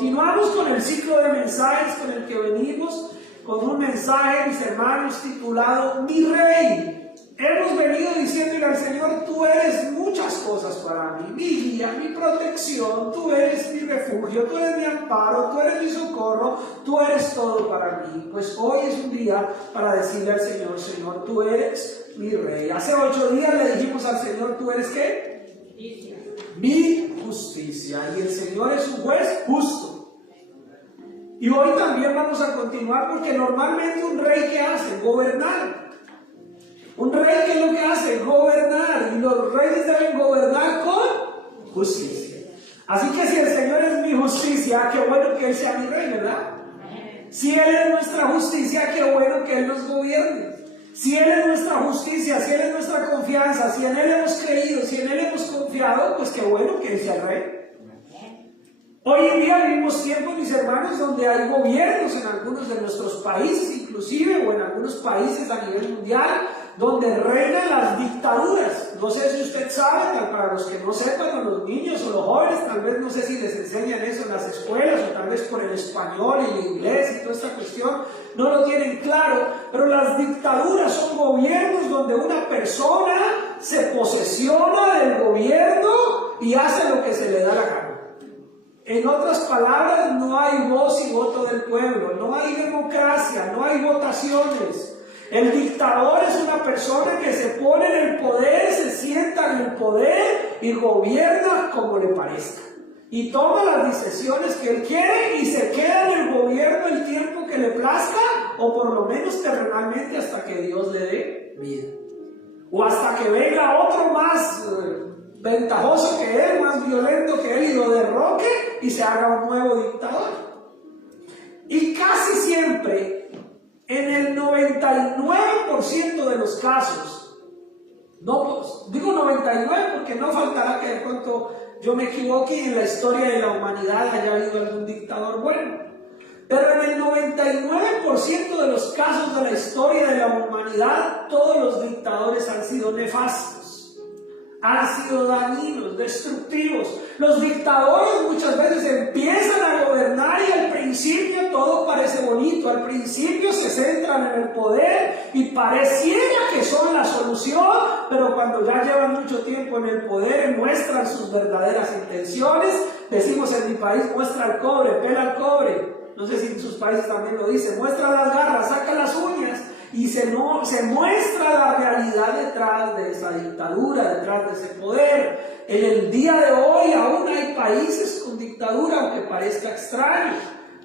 Continuamos con el ciclo de mensajes con el que venimos, con un mensaje, mis hermanos, titulado Mi Rey. Hemos venido diciéndole al Señor: tú eres muchas cosas para mí, mi guía, mi protección, tú eres mi refugio, tú eres mi amparo, tú eres mi socorro, tú eres todo para mí. Pues hoy es un día para decirle al Señor: Señor, tú eres mi Rey. Hace 8 días le dijimos al Señor: ¿tú eres qué? Justicia. Mi justicia. Y el Señor es un juez justo. Y hoy también vamos a continuar, porque normalmente un rey, ¿qué hace? Gobernar. Un rey, ¿qué es lo que hace? Gobernar. Y los reyes deben gobernar con justicia. Así que si el Señor es mi justicia, qué bueno que Él sea mi rey, ¿verdad? Si Él es nuestra justicia, qué bueno que Él nos gobierne. Si Él es nuestra justicia, si Él es nuestra confianza, si en Él hemos creído, si en Él hemos confiado, pues qué bueno que Él sea el rey. Hoy en día vivimos tiempos, mis hermanos, donde hay gobiernos en algunos de nuestros países, inclusive, o en algunos países a nivel mundial, donde reinan las dictaduras. No sé si usted sabe, para los que no sepan, o los niños o los jóvenes, tal vez no sé si les enseñan eso en las escuelas, o tal vez por el español y el inglés y toda esta cuestión, no lo tienen claro, pero las dictaduras son gobiernos donde una persona se posesiona del gobierno y hace lo que se le da la gana. En otras palabras, no hay voz y voto del pueblo, no hay democracia, no hay votaciones. El dictador es una persona que se pone en el poder, se sienta en el poder y gobierna como le parezca. Y toma las decisiones que él quiere y se queda en el gobierno el tiempo que le plazca, o por lo menos terrenalmente hasta que Dios le dé vida. O hasta que venga otro más ventajoso que él, más violento que él, y lo derroque y se haga un nuevo dictador. Y casi siempre, en el 99% de los casos, no digo 99 porque no faltará que de pronto yo me equivoque y en la historia de la humanidad haya habido algún dictador bueno, pero en el 99% de los casos de la historia de la humanidad, todos los dictadores han sido nefastos. Han sido dañinos, destructivos. Los dictadores muchas veces empiezan a gobernar y al principio todo parece bonito. Al principio se centran en el poder y pareciera que son la solución, pero cuando ya llevan mucho tiempo en el poder muestran sus verdaderas intenciones. Decimos en mi país: muestra el cobre, pela el cobre. No sé si en sus países también lo dicen: muestra las garras, saca las uñas. Y se muestra la realidad detrás de esa dictadura, detrás de ese poder. En el día de hoy aún hay países con dictadura, aunque parezca extraño.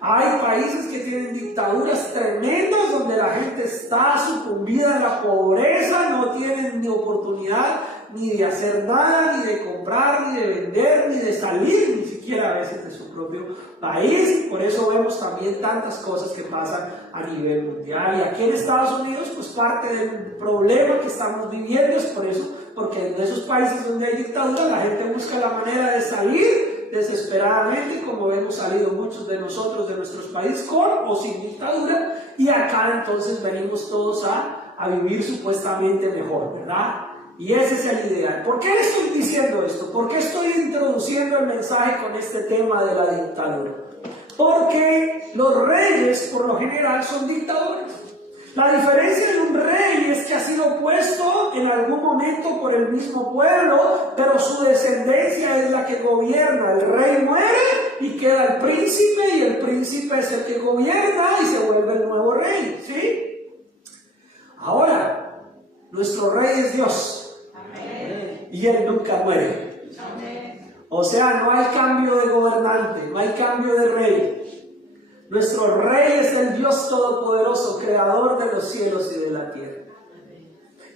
Hay países que tienen dictaduras tremendas donde la gente está sucumbida en la pobreza, no tienen ni oportunidad ni de hacer nada, ni de comprar, ni de vender, ni de salir, ni siquiera a veces de su propio país. Por eso vemos también tantas cosas que pasan a nivel mundial. Y aquí en Estados Unidos, pues parte del problema que estamos viviendo es por eso, porque en esos países donde hay dictadura, la gente busca la manera de salir desesperadamente, como hemos salido muchos de nosotros de nuestros países con o sin dictadura, y acá entonces venimos todos a vivir supuestamente mejor, ¿verdad? Y ese es el ideal. ¿Por qué estoy diciendo esto? ¿Por qué estoy introduciendo el mensaje con este tema de la dictadura? Porque los reyes, por lo general, son dictadores. La diferencia de un rey es que ha sido puesto en algún momento por el mismo pueblo, pero su descendencia es la que gobierna. El rey muere y queda el príncipe, y el príncipe es el que gobierna y se vuelve el nuevo rey, ¿sí? Ahora, nuestro rey es Dios. Amén. Y Él nunca muere. Amén. O sea, no hay cambio de gobernante, no hay cambio de rey. Nuestro rey es el Dios Todopoderoso, creador de los cielos y de la tierra.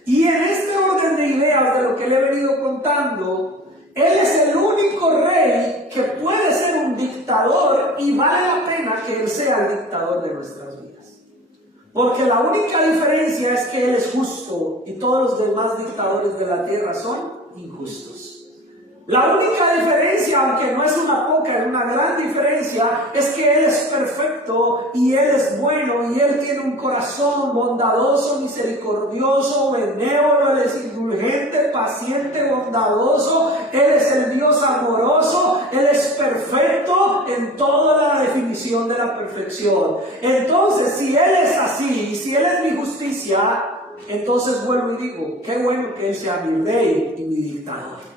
Y en este orden de ideas de lo que le he venido contando, Él es el único rey que puede ser un dictador, y vale la pena que Él sea el dictador de nuestras vidas. Porque la única diferencia es que Él es justo y todos los demás dictadores de la tierra son injustos. La única diferencia, aunque no es una poca, es una gran diferencia, es que Él es perfecto y Él es bueno y Él tiene un corazón bondadoso, misericordioso, benévolo, Él es indulgente, paciente, bondadoso, Él es el Dios amoroso, Él es perfecto en toda la definición de la perfección. Entonces, si Él es así, y si Él es mi justicia, entonces vuelvo y digo, qué bueno que Él sea mi rey y mi dictador.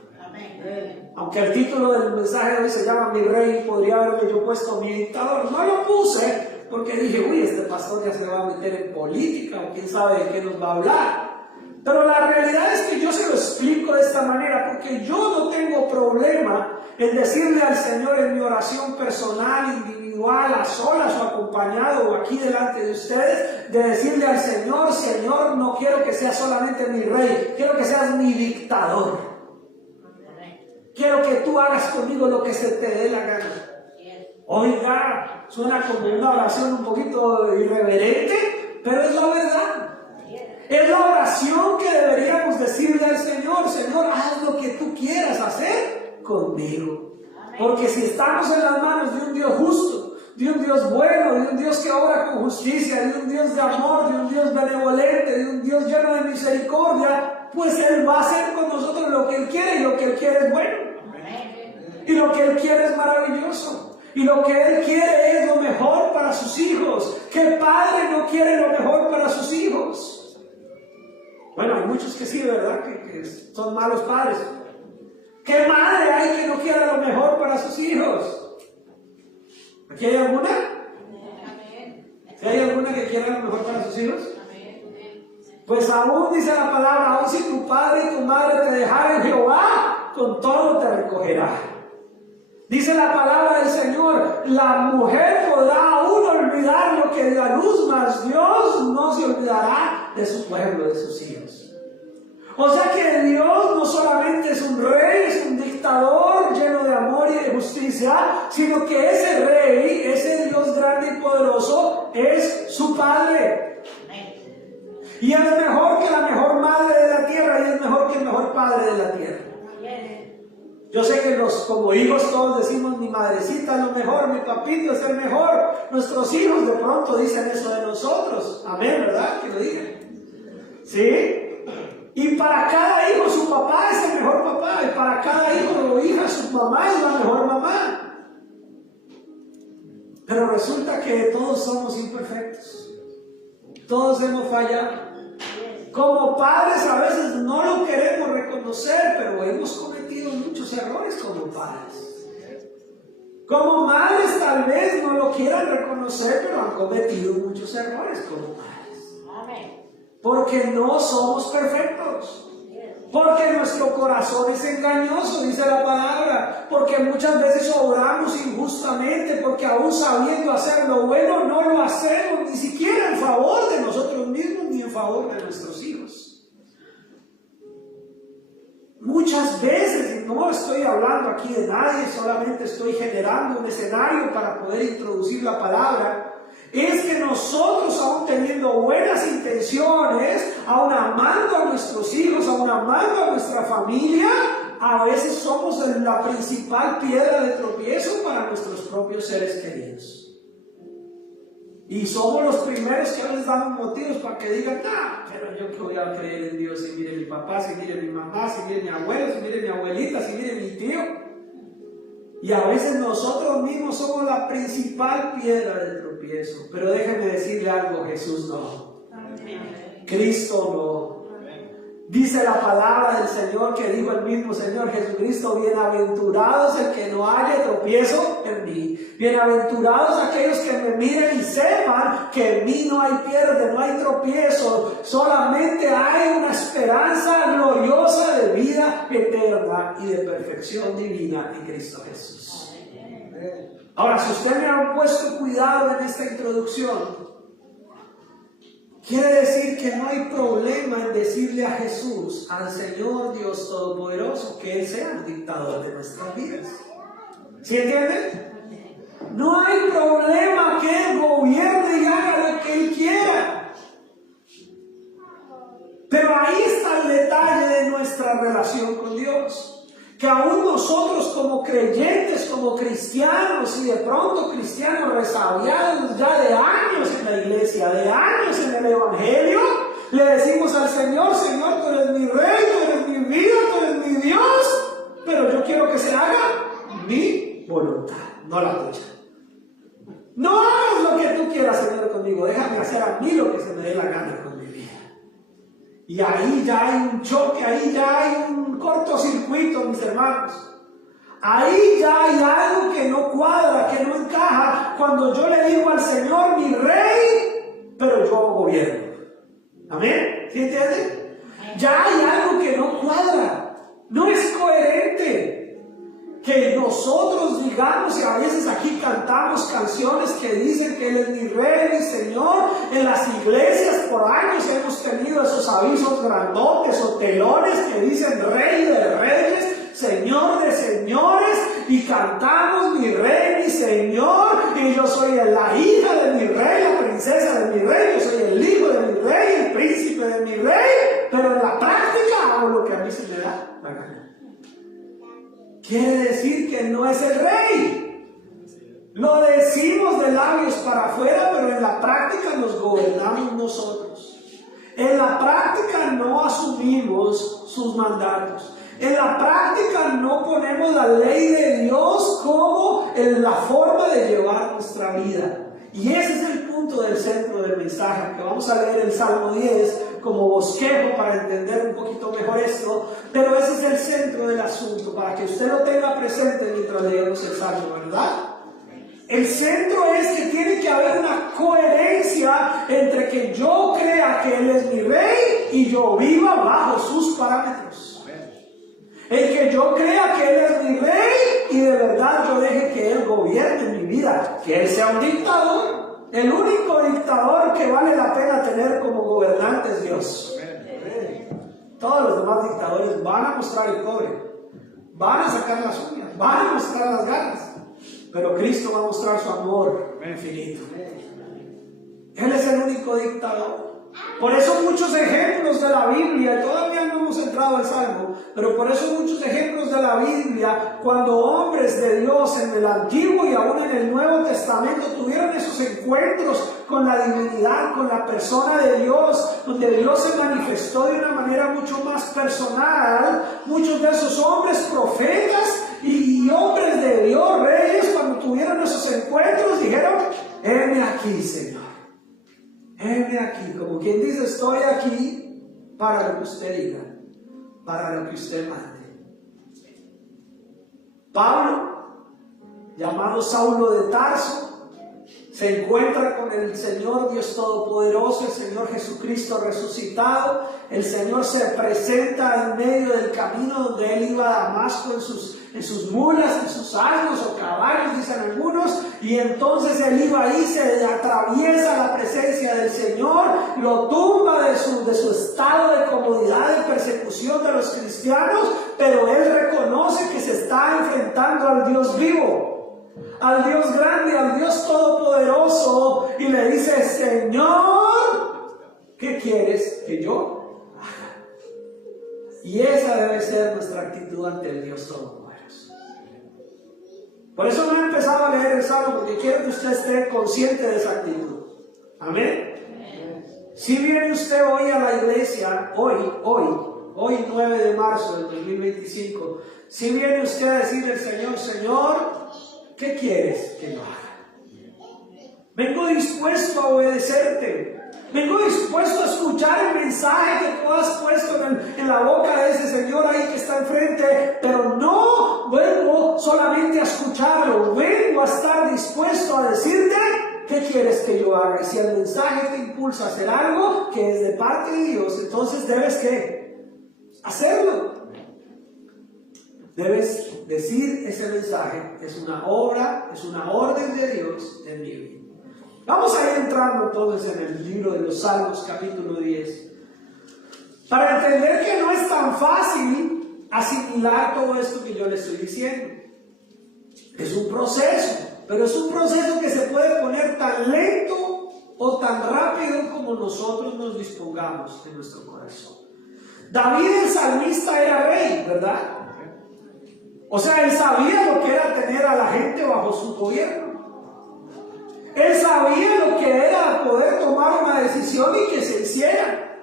Aunque el título del mensaje de hoy se llama Mi Rey, podría haberme yo puesto Mi Dictador. No lo puse porque dije, uy, este pastor ya se va a meter en política o quién sabe de qué nos va a hablar. Pero la realidad es que yo se lo explico de esta manera porque yo no tengo problema en decirle al Señor en mi oración personal, individual, a solas o acompañado o aquí delante de ustedes, de decirle al Señor, Señor, no quiero que seas solamente mi Rey, quiero que seas mi dictador. Quiero que tú hagas conmigo lo que se te dé la gana. Oiga, suena como una oración un poquito irreverente, pero es la verdad. Es la oración que deberíamos decirle al Señor. Señor, haz lo que tú quieras hacer conmigo. Porque si estamos en las manos de un Dios justo, de un Dios bueno, de un Dios que obra con justicia, de un Dios de amor, de un Dios benevolente, de un Dios lleno de misericordia, pues Él va a hacer con nosotros lo que Él quiere, y lo que Él quiere es bueno. Y lo que Él quiere es maravilloso. Y lo que Él quiere es lo mejor para sus hijos. ¿Qué padre no quiere lo mejor para sus hijos? Bueno, hay muchos que sí, ¿verdad? Que son malos padres. ¿Qué madre hay que no quiera lo mejor para sus hijos? ¿Aquí hay alguna? ¿Sí hay alguna que quiera lo mejor para sus hijos? Pues aún dice la palabra, aún si tu padre y tu madre te dejaren, Jehová con todo te recogerá. Dice la palabra del Señor, la mujer podrá aún olvidar lo que dio a luz, mas Dios no se olvidará de su pueblo, de sus hijos. O sea que Dios no solamente es un rey, es un dictador lleno de amor y de justicia, sino que ese rey, ese Dios grande y poderoso, es su Padre. Y es mejor que la mejor madre de la tierra y es mejor que el mejor padre de la tierra. Yo sé que como hijos todos decimos, mi madrecita es lo mejor, mi papito es el mejor. Nuestros hijos de pronto dicen eso de nosotros. Amén, ¿verdad? Que lo digan. ¿Sí? Y para cada hijo su papá es el mejor papá. Y para cada hijo o hija su mamá es la mejor mamá. Pero resulta que todos somos imperfectos. Todos hemos fallado. Como padres a veces no lo queremos reconocer, pero hemos cometido muchos errores como padres. Como madres tal vez no lo quieran reconocer, pero han cometido muchos errores como padres. Porque no somos perfectos. Porque nuestro corazón es engañoso, dice la palabra. Porque muchas veces obramos injustamente, porque aún sabiendo hacer lo bueno, no lo hacemos ni siquiera en favor de nosotros mismos, ni en favor de nuestros hijos. Muchas veces, y no estoy hablando aquí de nadie, solamente estoy generando un escenario para poder introducir la palabra, es que nosotros, aún teniendo buenas intenciones, aún amando a nuestros hijos, aún amando a nuestra familia, a veces somos la principal piedra de tropiezo para nuestros propios seres queridos. Y somos los primeros que les damos motivos para que digan, pero yo que voy a creer en Dios, si mire mi papá, si mire mi mamá, si mire mi abuelo, si mire mi abuelita, si mire mi tío. Y a veces nosotros mismos somos la principal piedra del tropiezo. Pero déjenme decirle algo, Jesús no. Cristo no. Dice la palabra del Señor que dijo el mismo Señor Jesucristo, bienaventurados el que no haya tropiezo en mí. Bienaventurados aquellos que me miren y sepan que en mí no hay pierde, no hay tropiezo. Solamente hay una esperanza gloriosa de vida eterna y de perfección divina en Cristo Jesús. Ahora, si usted me ha puesto cuidado en esta introducción, quiere decir que no hay problema en decirle a Jesús, al Señor Dios Todopoderoso, que Él sea el dictador de nuestras vidas. ¿Sí entienden? No hay problema que Él gobierne y haga lo que Él quiera. Pero ahí está el detalle de nuestra relación con Dios. que aún nosotros como creyentes, como cristianos, y de pronto cristianos resabiados ya de años en la iglesia, de años en el evangelio, le decimos al Señor: Señor, tú eres mi rey, tú eres mi vida, tú eres mi Dios, pero yo quiero que se haga mi voluntad, no la tuya. No hagas lo que tú quieras, Señor, conmigo, déjame hacer a mí lo que se me dé la gana con mi vida. Y ahí ya hay un choque, ahí ya hay un cortocircuito, mis hermanos. Ahí ya hay algo que no cuadra, que no encaja, cuando yo le digo al Señor: mi rey, pero yo gobierno. ¿Amén? ¿Sí entienden? Ya hay algo que no cuadra, no es coherente. Que nosotros digamos, y a veces aquí cantamos canciones que dicen que Él es mi rey, mi Señor. En las iglesias por años hemos tenido esos avisos grandotes o telones que dicen Rey de Reyes, Señor de Señores, y cantamos: mi rey, mi Señor, y yo soy la hija de mi rey, la princesa de mi rey, yo soy el hijo de mi rey, el príncipe de mi rey, pero en la práctica hago lo que a mí se me da la gana. Quiere decir que no es el rey. Lo decimos de labios para afuera, pero en la práctica nos gobernamos nosotros. En la práctica no asumimos sus mandatos. En la práctica no ponemos la ley de Dios como en la forma de llevar nuestra vida. Y ese es el punto del centro del mensaje, que vamos a leer el Salmo 10 como bosquejo para entender un poquito mejor esto, pero ese es el centro del asunto, para que usted lo tenga presente mientras leemos el Salmo, ¿verdad? El centro es que tiene que haber una coherencia entre que yo crea que Él es mi rey y yo viva bajo sus parámetros. El que yo crea que Él es mi rey y de verdad yo deje que Él gobierne mi vida, que Él sea un dictador. El único dictador que vale la pena tener como gobernante es Dios. Todos los demás dictadores van a mostrar el cobre, van a sacar las uñas, van a mostrar las ganas, pero Cristo va a mostrar su amor infinito. Él es el único dictador. Por eso muchos ejemplos de la Biblia, todavía no hemos entrado al Salmo, pero por eso muchos ejemplos de la Biblia, cuando hombres de Dios en el Antiguo y aún en el Nuevo Testamento tuvieron esos encuentros con la divinidad, con la persona de Dios, donde Dios se manifestó de una manera mucho más personal, muchos de esos hombres profetas y hombres de Dios, reyes, cuando tuvieron esos encuentros dijeron: heme aquí, Señor. Heme aquí, como quien dice: estoy aquí para lo que usted diga, para lo que usted mande. Pablo, llamado Saulo de Tarso, se encuentra con el Señor Dios Todopoderoso, el Señor Jesucristo resucitado. El Señor se presenta en medio del camino donde Él iba a Damasco en sus mulas, en sus asnos o caballos, dicen algunos, y entonces Él iba ahí, se atraviesa la presencia del Señor, lo tumba de su estado de comodidad, de persecución de los cristianos, pero Él reconoce que se está enfrentando al Dios vivo, al Dios grande, al Dios todopoderoso, y le dice: Señor, ¿qué quieres que yo haga? Y esa debe ser nuestra actitud ante el Dios todopoderoso. Por eso no he empezado a leer el Salmo, porque quiero que usted esté consciente de esa actitud. Amén. Si viene usted hoy a la iglesia, hoy 9 de marzo del 2025, si viene usted a decirle al Señor: Señor, ¿qué quieres que yo haga? Vengo dispuesto a obedecerte. Vengo dispuesto a escuchar el mensaje que tú has puesto en la boca de ese Señor ahí que está enfrente, pero no vengo solamente a escucharlo, vengo a estar dispuesto a decirte: ¿qué quieres que yo haga? Y si el mensaje te impulsa a hacer algo que es de parte de Dios, entonces debes ¿qué? Hacerlo. Debes decir ese mensaje: es una obra, es una orden de Dios en mi vida. Vamos a ir entrando entonces en el libro de los Salmos, capítulo 10, para entender que no es tan fácil asimilar todo esto que yo le estoy diciendo. Es un proceso, pero es un proceso que se puede poner tan lento o tan rápido como nosotros nos dispongamos en nuestro corazón. David el salmista era rey, ¿verdad? O sea, él sabía lo que era tener a la gente bajo su gobierno. Él sabía lo que era poder tomar una decisión y que se hiciera.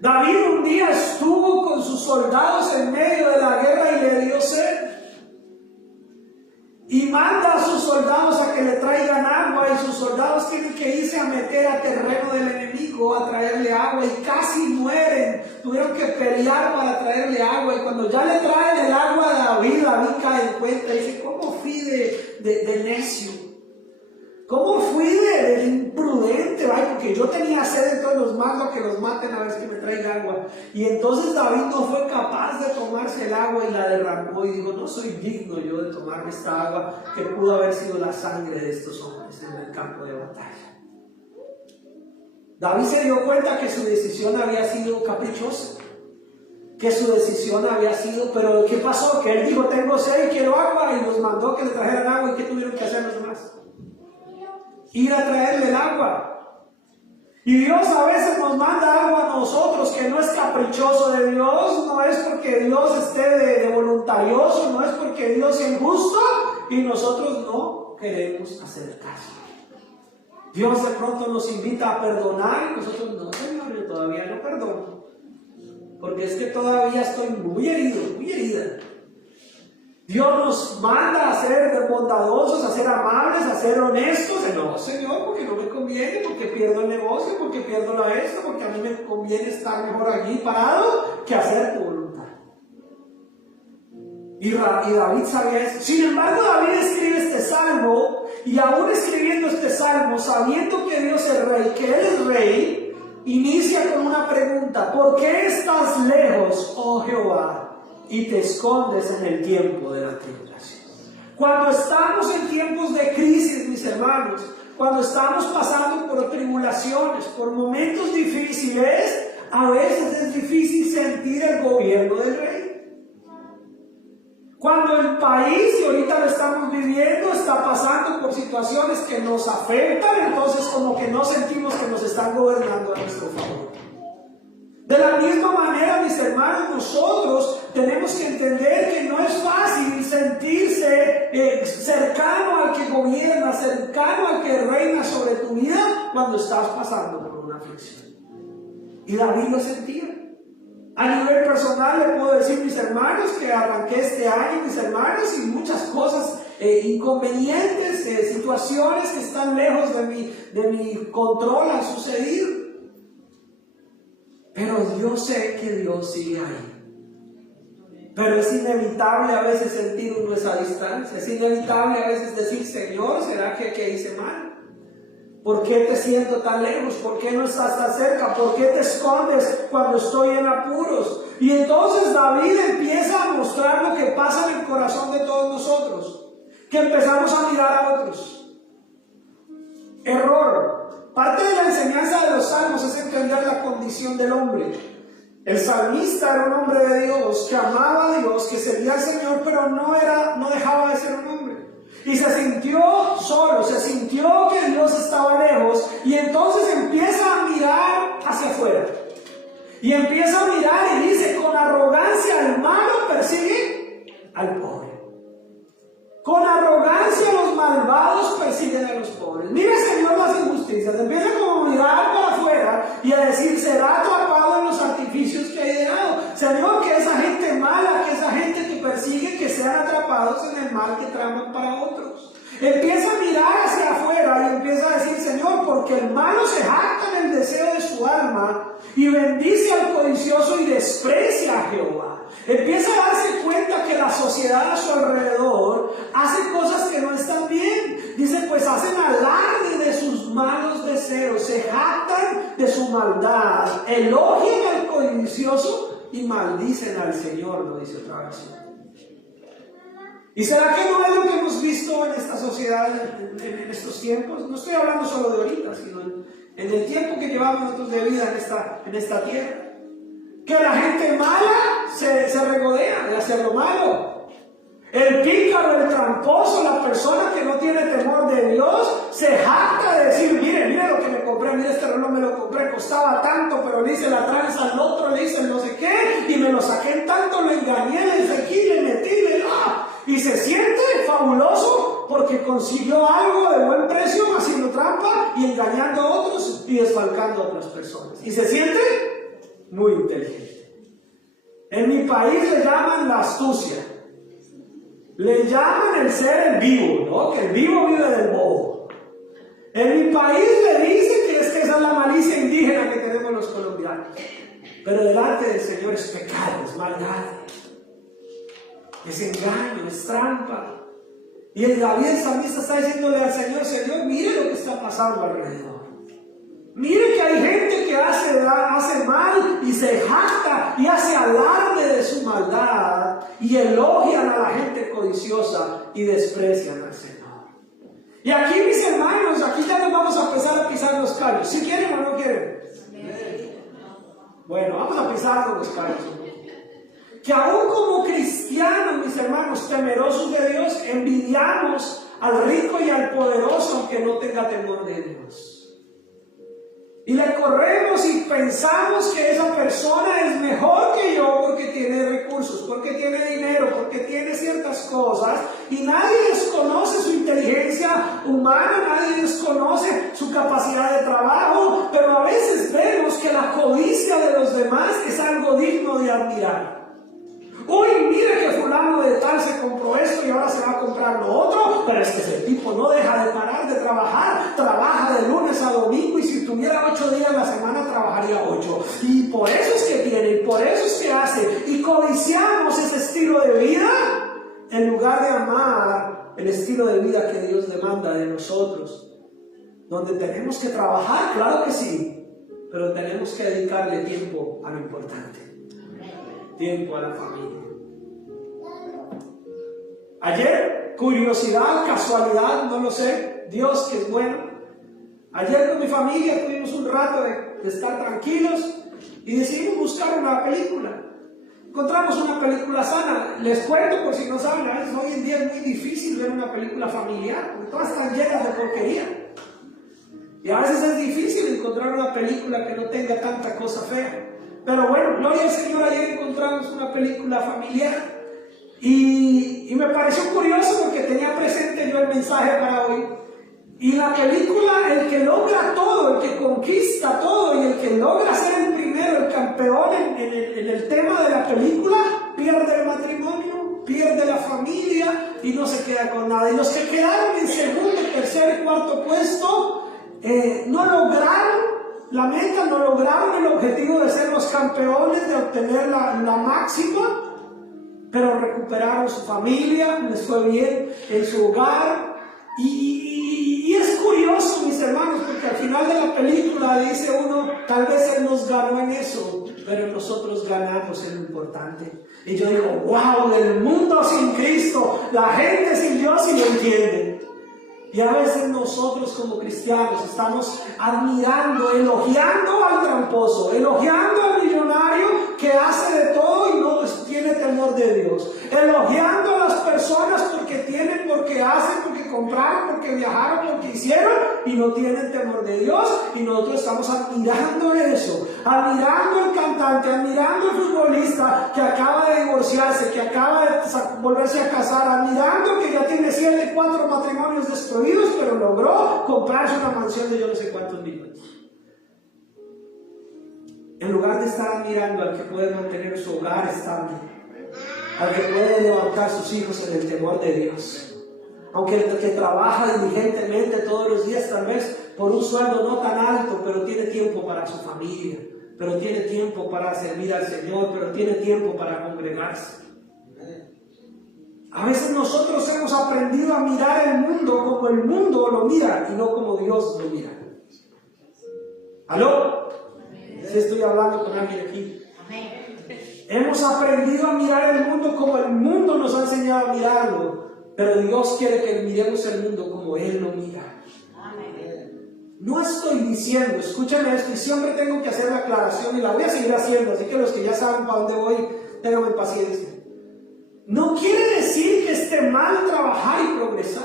David un día estuvo con sus soldados en medio de la guerra y le dio sed. Y manda a sus soldados a que le traigan agua, y sus soldados tienen que irse a meter a terreno del enemigo a traerle agua, y casi mueren. Tuvieron que pelear para traerle agua, y cuando ya le traen el agua a David, David cae en cuenta y dice: ¿cómo fui de necio? ¿Cómo fui de imprudente? Ay, porque yo tenía sed, entonces los mando a que los maten a ver si me traigan agua. Y entonces David no fue capaz de tomarse el agua y la derramó y dijo: no soy digno yo de tomarme esta agua que pudo haber sido la sangre de estos hombres en el campo de batalla. David se dio cuenta que su decisión había sido caprichosa, que su decisión había sido, pero ¿qué pasó? Que él dijo: tengo sed y quiero agua, y los mandó que le trajeran agua. ¿Y qué tuvieron que hacer los demás? Ir a traerle el agua. Y Dios a veces nos manda agua a nosotros, que no es caprichoso de Dios, no es porque Dios esté de voluntarioso, no es porque Dios es injusto y nosotros no queremos hacer caso. Dios de pronto nos invita a perdonar y nosotros: no, Señor, yo todavía no perdono, porque es que todavía estoy muy herido, muy herida. Dios nos manda a ser bondadosos, a ser amables, a ser honestos. No, Señor, porque no me conviene, porque pierdo el negocio, porque pierdo la esto, porque a mí me conviene estar mejor allí parado que hacer tu voluntad. Y David sabía eso. Sin embargo, David escribe este salmo, y aún escribiendo este salmo, sabiendo que Dios es rey, que Él es rey, inicia con una pregunta: ¿por qué estás lejos, oh Jehová, y te escondes en el tiempo de la tribulación? Cuando estamos en tiempos de crisis, mis hermanos, cuando estamos pasando por tribulaciones, por momentos difíciles, a veces es difícil sentir el gobierno del rey. Cuando el país, y ahorita lo estamos viviendo, está pasando por situaciones que nos afectan, entonces como que no sentimos que nos están gobernando a nuestro favor. De la misma manera, mis hermanos, nosotros tenemos que entender que no es fácil sentirse cercano al que gobierna, cercano al que reina sobre tu vida cuando estás pasando por una aflicción. Y David lo sentía. A nivel personal le puedo decir, mis hermanos, que arranqué este año, mis hermanos, y muchas cosas inconvenientes, situaciones que están lejos de mi control han sucedido. Pero yo sé que Dios sigue ahí. Pero es inevitable a veces sentir uno esa distancia. Es inevitable a veces decir: Señor, ¿será que hice mal? ¿Por qué te siento tan lejos? ¿Por qué no estás tan cerca? ¿Por qué te escondes cuando estoy en apuros? Y entonces David empieza a mostrar lo que pasa en el corazón de todos nosotros, que empezamos a mirar a otros. Error. Parte de la enseñanza de los salmos es entender la condición del hombre. El salmista era un hombre de Dios, que amaba a Dios, que servía al Señor, pero no dejaba de ser un hombre. Y se sintió solo, se sintió que Dios estaba lejos, y entonces empieza a mirar hacia afuera. Y empieza a mirar y dice: con arrogancia el malo persigue al pobre. Con arrogancia los malvados persiguen a los pobres. Mire, Señor, las injusticias. Empieza como a mirar para afuera y a decir: será atrapado en los artificios que he dado. Señor, que esa gente mala, que esa gente que persigue, que sean atrapados en el mal que traman para otros. Empieza a mirar hacia afuera y empieza a decir: Señor, porque el malo se jacta en el deseo de su alma y bendice al codicioso y desprecia a Jehová. Empieza a darse cuenta que la sociedad a su alrededor hace cosas que no están bien. Dice: pues hacen alarde de sus malos deseos, se jactan de su maldad, elogian al codicioso y maldicen al Señor, lo dice otra versión. ¿Y será que no es lo que hemos visto en esta sociedad en estos tiempos? No estoy hablando solo de ahorita, sino en el tiempo que llevamos nosotros de vida en esta tierra. Que la gente mala se regodea de hacer lo malo. El pícaro, el tramposo, la persona que no tiene temor de Dios, se jacta de decir: mire lo que me compré, mire este reloj me lo compré, costaba tanto, pero le hice la tranza al otro, le hice no sé qué, y me lo saqué en tanto, lo engañé, le hice aquí, le metí, se siente fabuloso porque consiguió algo de buen precio haciendo trampa y engañando a otros y desfalcando a otras personas. Y se siente muy inteligente. En mi país le llaman la astucia. Le llaman el ser el vivo, ¿no? Que el vivo vive del bobo. En mi país le dicen que esa es la malicia indígena que tenemos los colombianos. Pero delante del Señor es pecado, es maldad, es engaño, es trampa. Y el David el salmista está diciéndole al Señor: Señor, mire lo que está pasando alrededor. Mire que hay gente que hace mal y se jacta y hace alarde de su maldad y elogian a la gente codiciosa y desprecian al Señor. Y aquí, mis hermanos, aquí ya nos vamos a empezar a pisar los callos. ¿Sí quieren o no quieren? Bueno, vamos a pisar los callos un poco. Que aún como cristianos, mis hermanos, temerosos de Dios, envidiamos al rico y al poderoso aunque no tenga temor de Dios. Y le corremos y pensamos que esa persona es mejor que yo porque tiene recursos, porque tiene dinero, porque tiene ciertas cosas. Y nadie desconoce su inteligencia humana, nadie desconoce su capacidad de trabajo. Pero a veces vemos que la codicia de los demás es algo digno de admirar. Uy, mire que fulano de tal se compró esto y ahora se va a comprar lo otro, pero es que ese tipo no deja de parar de trabajar, trabaja de lunes a domingo y si tuviera 8 días a la semana trabajaría 8. Y por eso es que tiene, y por eso es que hace, y codiciamos ese estilo de vida en lugar de amar el estilo de vida que Dios demanda de nosotros, donde tenemos que trabajar, claro que sí, pero tenemos que dedicarle tiempo a lo importante. Tiempo a la familia. Ayer, curiosidad, casualidad, no lo sé, Dios que es bueno. Ayer con mi familia tuvimos un rato de estar tranquilos y decidimos buscar una película. Encontramos una película sana. Les cuento por si no saben, a veces hoy en día es muy difícil ver una película familiar, porque todas están llenas de porquería. Y a veces es difícil encontrar una película que no tenga tanta cosa fea. Pero bueno, gloria al Señor, ayer encontramos una película familiar y me pareció curioso porque tenía presente yo el mensaje para hoy. Y la película, el que logra todo, el que conquista todo y el que logra ser el primero, el campeón en el tema de la película, pierde el matrimonio, pierde la familia y no se queda con nada. Y los que quedaron en segundo, tercer y cuarto puesto no lograron la meta, no lograron el objetivo de ser los campeones, de obtener la máxima, pero recuperaron su familia, les fue bien en su hogar. Y es curioso, mis hermanos, porque al final de la película dice uno, tal vez Él nos ganó en eso, pero nosotros ganamos en lo importante. Y yo digo, wow, el mundo sin Cristo, la gente sin Dios sí lo entiende. Y a veces nosotros como cristianos estamos admirando, elogiando al tramposo, elogiando al millonario que hace de todo y no tiene temor de Dios, elogiando a las personas porque tienen, porque hacen, porque compraron, porque viajaron, porque hicieron y no tienen temor de Dios. Y nosotros estamos admirando eso, admirando al cantante, admirando al futbolista que acaba de divorciarse, que acaba de volverse a casar, admirando que ya tiene 4 matrimonios destruidos, pero logró comprarse una mansión de yo no sé cuántos millones. En lugar de estar admirando al que puede mantener su hogar estable, al que puede levantar sus hijos en el temor de Dios, aunque el que trabaja diligentemente todos los días, tal vez por un sueldo no tan alto, pero tiene tiempo para su familia, pero tiene tiempo para servir al Señor, pero tiene tiempo para congregarse. A veces nosotros hemos aprendido a mirar el mundo como el mundo lo mira y no como Dios lo mira. ¿Aló? Sí, estoy hablando con alguien aquí. Hemos aprendido a mirar el mundo como el mundo nos ha enseñado a mirarlo, pero Dios quiere que miremos el mundo como Él lo mira. No estoy diciendo, escúchame esto, y siempre tengo que hacer la aclaración y la voy a seguir haciendo, así que los que ya saben para dónde voy, ténganme paciencia. No quiere decir que esté mal trabajar y progresar.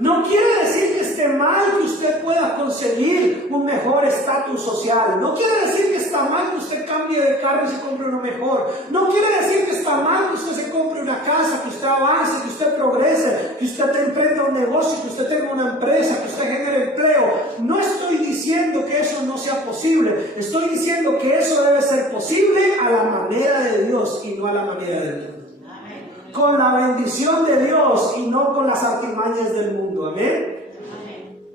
No quiere decir que esté mal que usted pueda conseguir un mejor estatus social. No quiere decir que está mal que usted cambie de carro y se compre uno mejor. No quiere decir que está mal que usted se compre una casa, que usted avance, que usted progrese, que usted emprenda un negocio, que usted tenga una empresa, que usted genere empleo. No estoy diciendo que eso no sea posible. Estoy diciendo que eso debe ser posible a la manera de Dios y no a la manera de Dios. Con la bendición de Dios y no con las artimañas del mundo. Amén.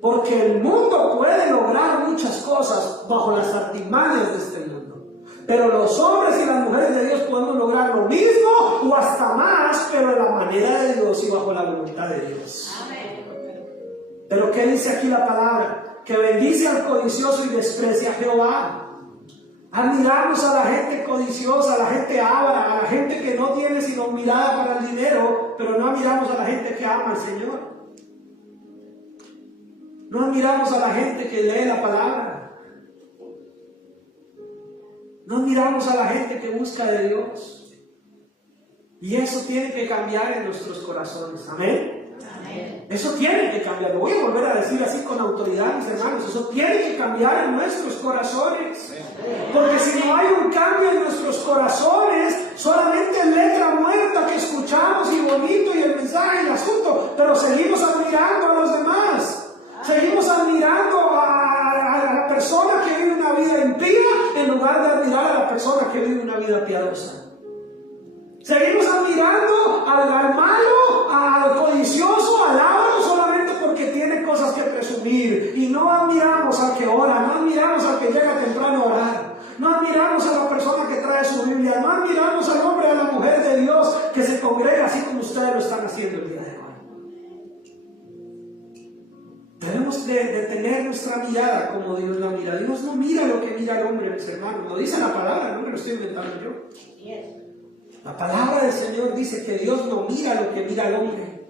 Porque el mundo puede lograr muchas cosas bajo las artimañas de este mundo. Pero los hombres y las mujeres de Dios podemos lograr lo mismo o hasta más, pero de la manera de Dios y bajo la voluntad de Dios. Pero ¿qué dice aquí la palabra? Que bendice al codicioso y desprecia a Jehová. Admiramos a la gente codiciosa, a la gente avara, a la gente que no tiene sino mirada para el dinero, pero no admiramos a la gente que ama al Señor. No admiramos a la gente que lee la palabra. No admiramos a la gente que busca de Dios. Y eso tiene que cambiar en nuestros corazones. Amén. Eso tiene que cambiar. Lo voy a volver a decir así con autoridad, mis hermanos. Eso tiene que cambiar en nuestros corazones. Porque si no hay un cambio en nuestros corazones, solamente es letra muerta que escuchamos y bonito y el mensaje y el asunto, pero seguimos admirando a los demás. Seguimos admirando a la persona que vive una vida impía en lugar de admirar a la persona que vive una vida piadosa. Seguimos admirando al malo, al codicioso, al avaro, solamente porque tiene cosas que presumir. Y no admiramos al que ora, no admiramos al que llega temprano a orar. No admiramos a la persona que trae su Biblia, no admiramos al hombre y a la mujer de Dios que se congrega así como ustedes lo están haciendo el día de hoy. Debemos de tener nuestra mirada como Dios la mira. Dios no mira lo que mira el hombre, mis hermanos. Lo dice la palabra, no me lo estoy inventando yo. La palabra del Señor dice que Dios no mira lo que mira el hombre.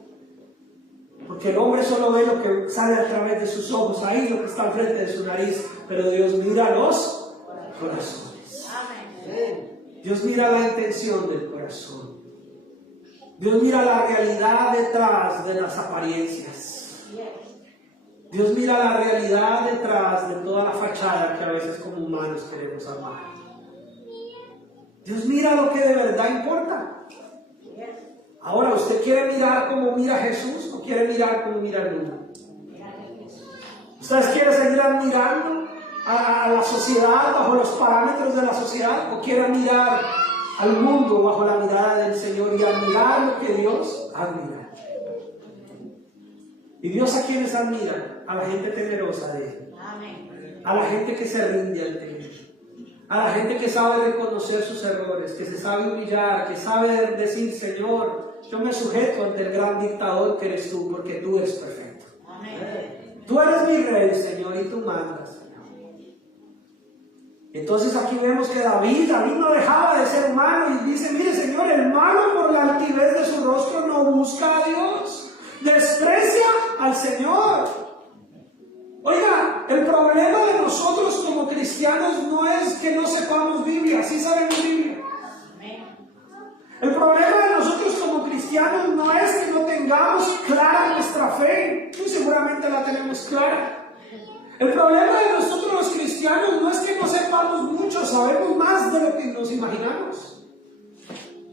Porque el hombre solo ve lo que sale a través de sus ojos, ahí lo que está al frente de su nariz. Pero Dios mira los corazones. Dios mira la intención del corazón. Dios mira la realidad detrás de las apariencias. Dios mira la realidad detrás de toda la fachada que a veces como humanos queremos amar. Dios mira lo que de verdad importa. Ahora, ¿usted quiere mirar como mira Jesús o quiere mirar como mira el mundo? ¿Ustedes quieren seguir admirando a la sociedad bajo los parámetros de la sociedad o quieren mirar al mundo bajo la mirada del Señor y admirar lo que Dios admira? ¿Y Dios a quienes admira? A la gente temerosa de Él. A la gente que se rinde ante Él. A la gente que sabe reconocer sus errores, que se sabe humillar, que sabe decir: Señor, yo me sujeto ante el gran dictador que eres tú, porque tú eres perfecto. Amén. Tú eres mi rey, Señor, y tú mandas. Entonces aquí vemos que David no dejaba de ser humano y dice: mire, Señor, el malo por la altivez de su rostro no busca a Dios, desprecia al Señor. Oiga, el problema de nosotros como cristianos no es que no sepamos Biblia, sí sabemos Biblia. El problema de nosotros como cristianos no es que no tengamos clara nuestra fe, y seguramente la tenemos clara. El problema de nosotros los cristianos no es que no sepamos mucho, sabemos más de lo que nos imaginamos.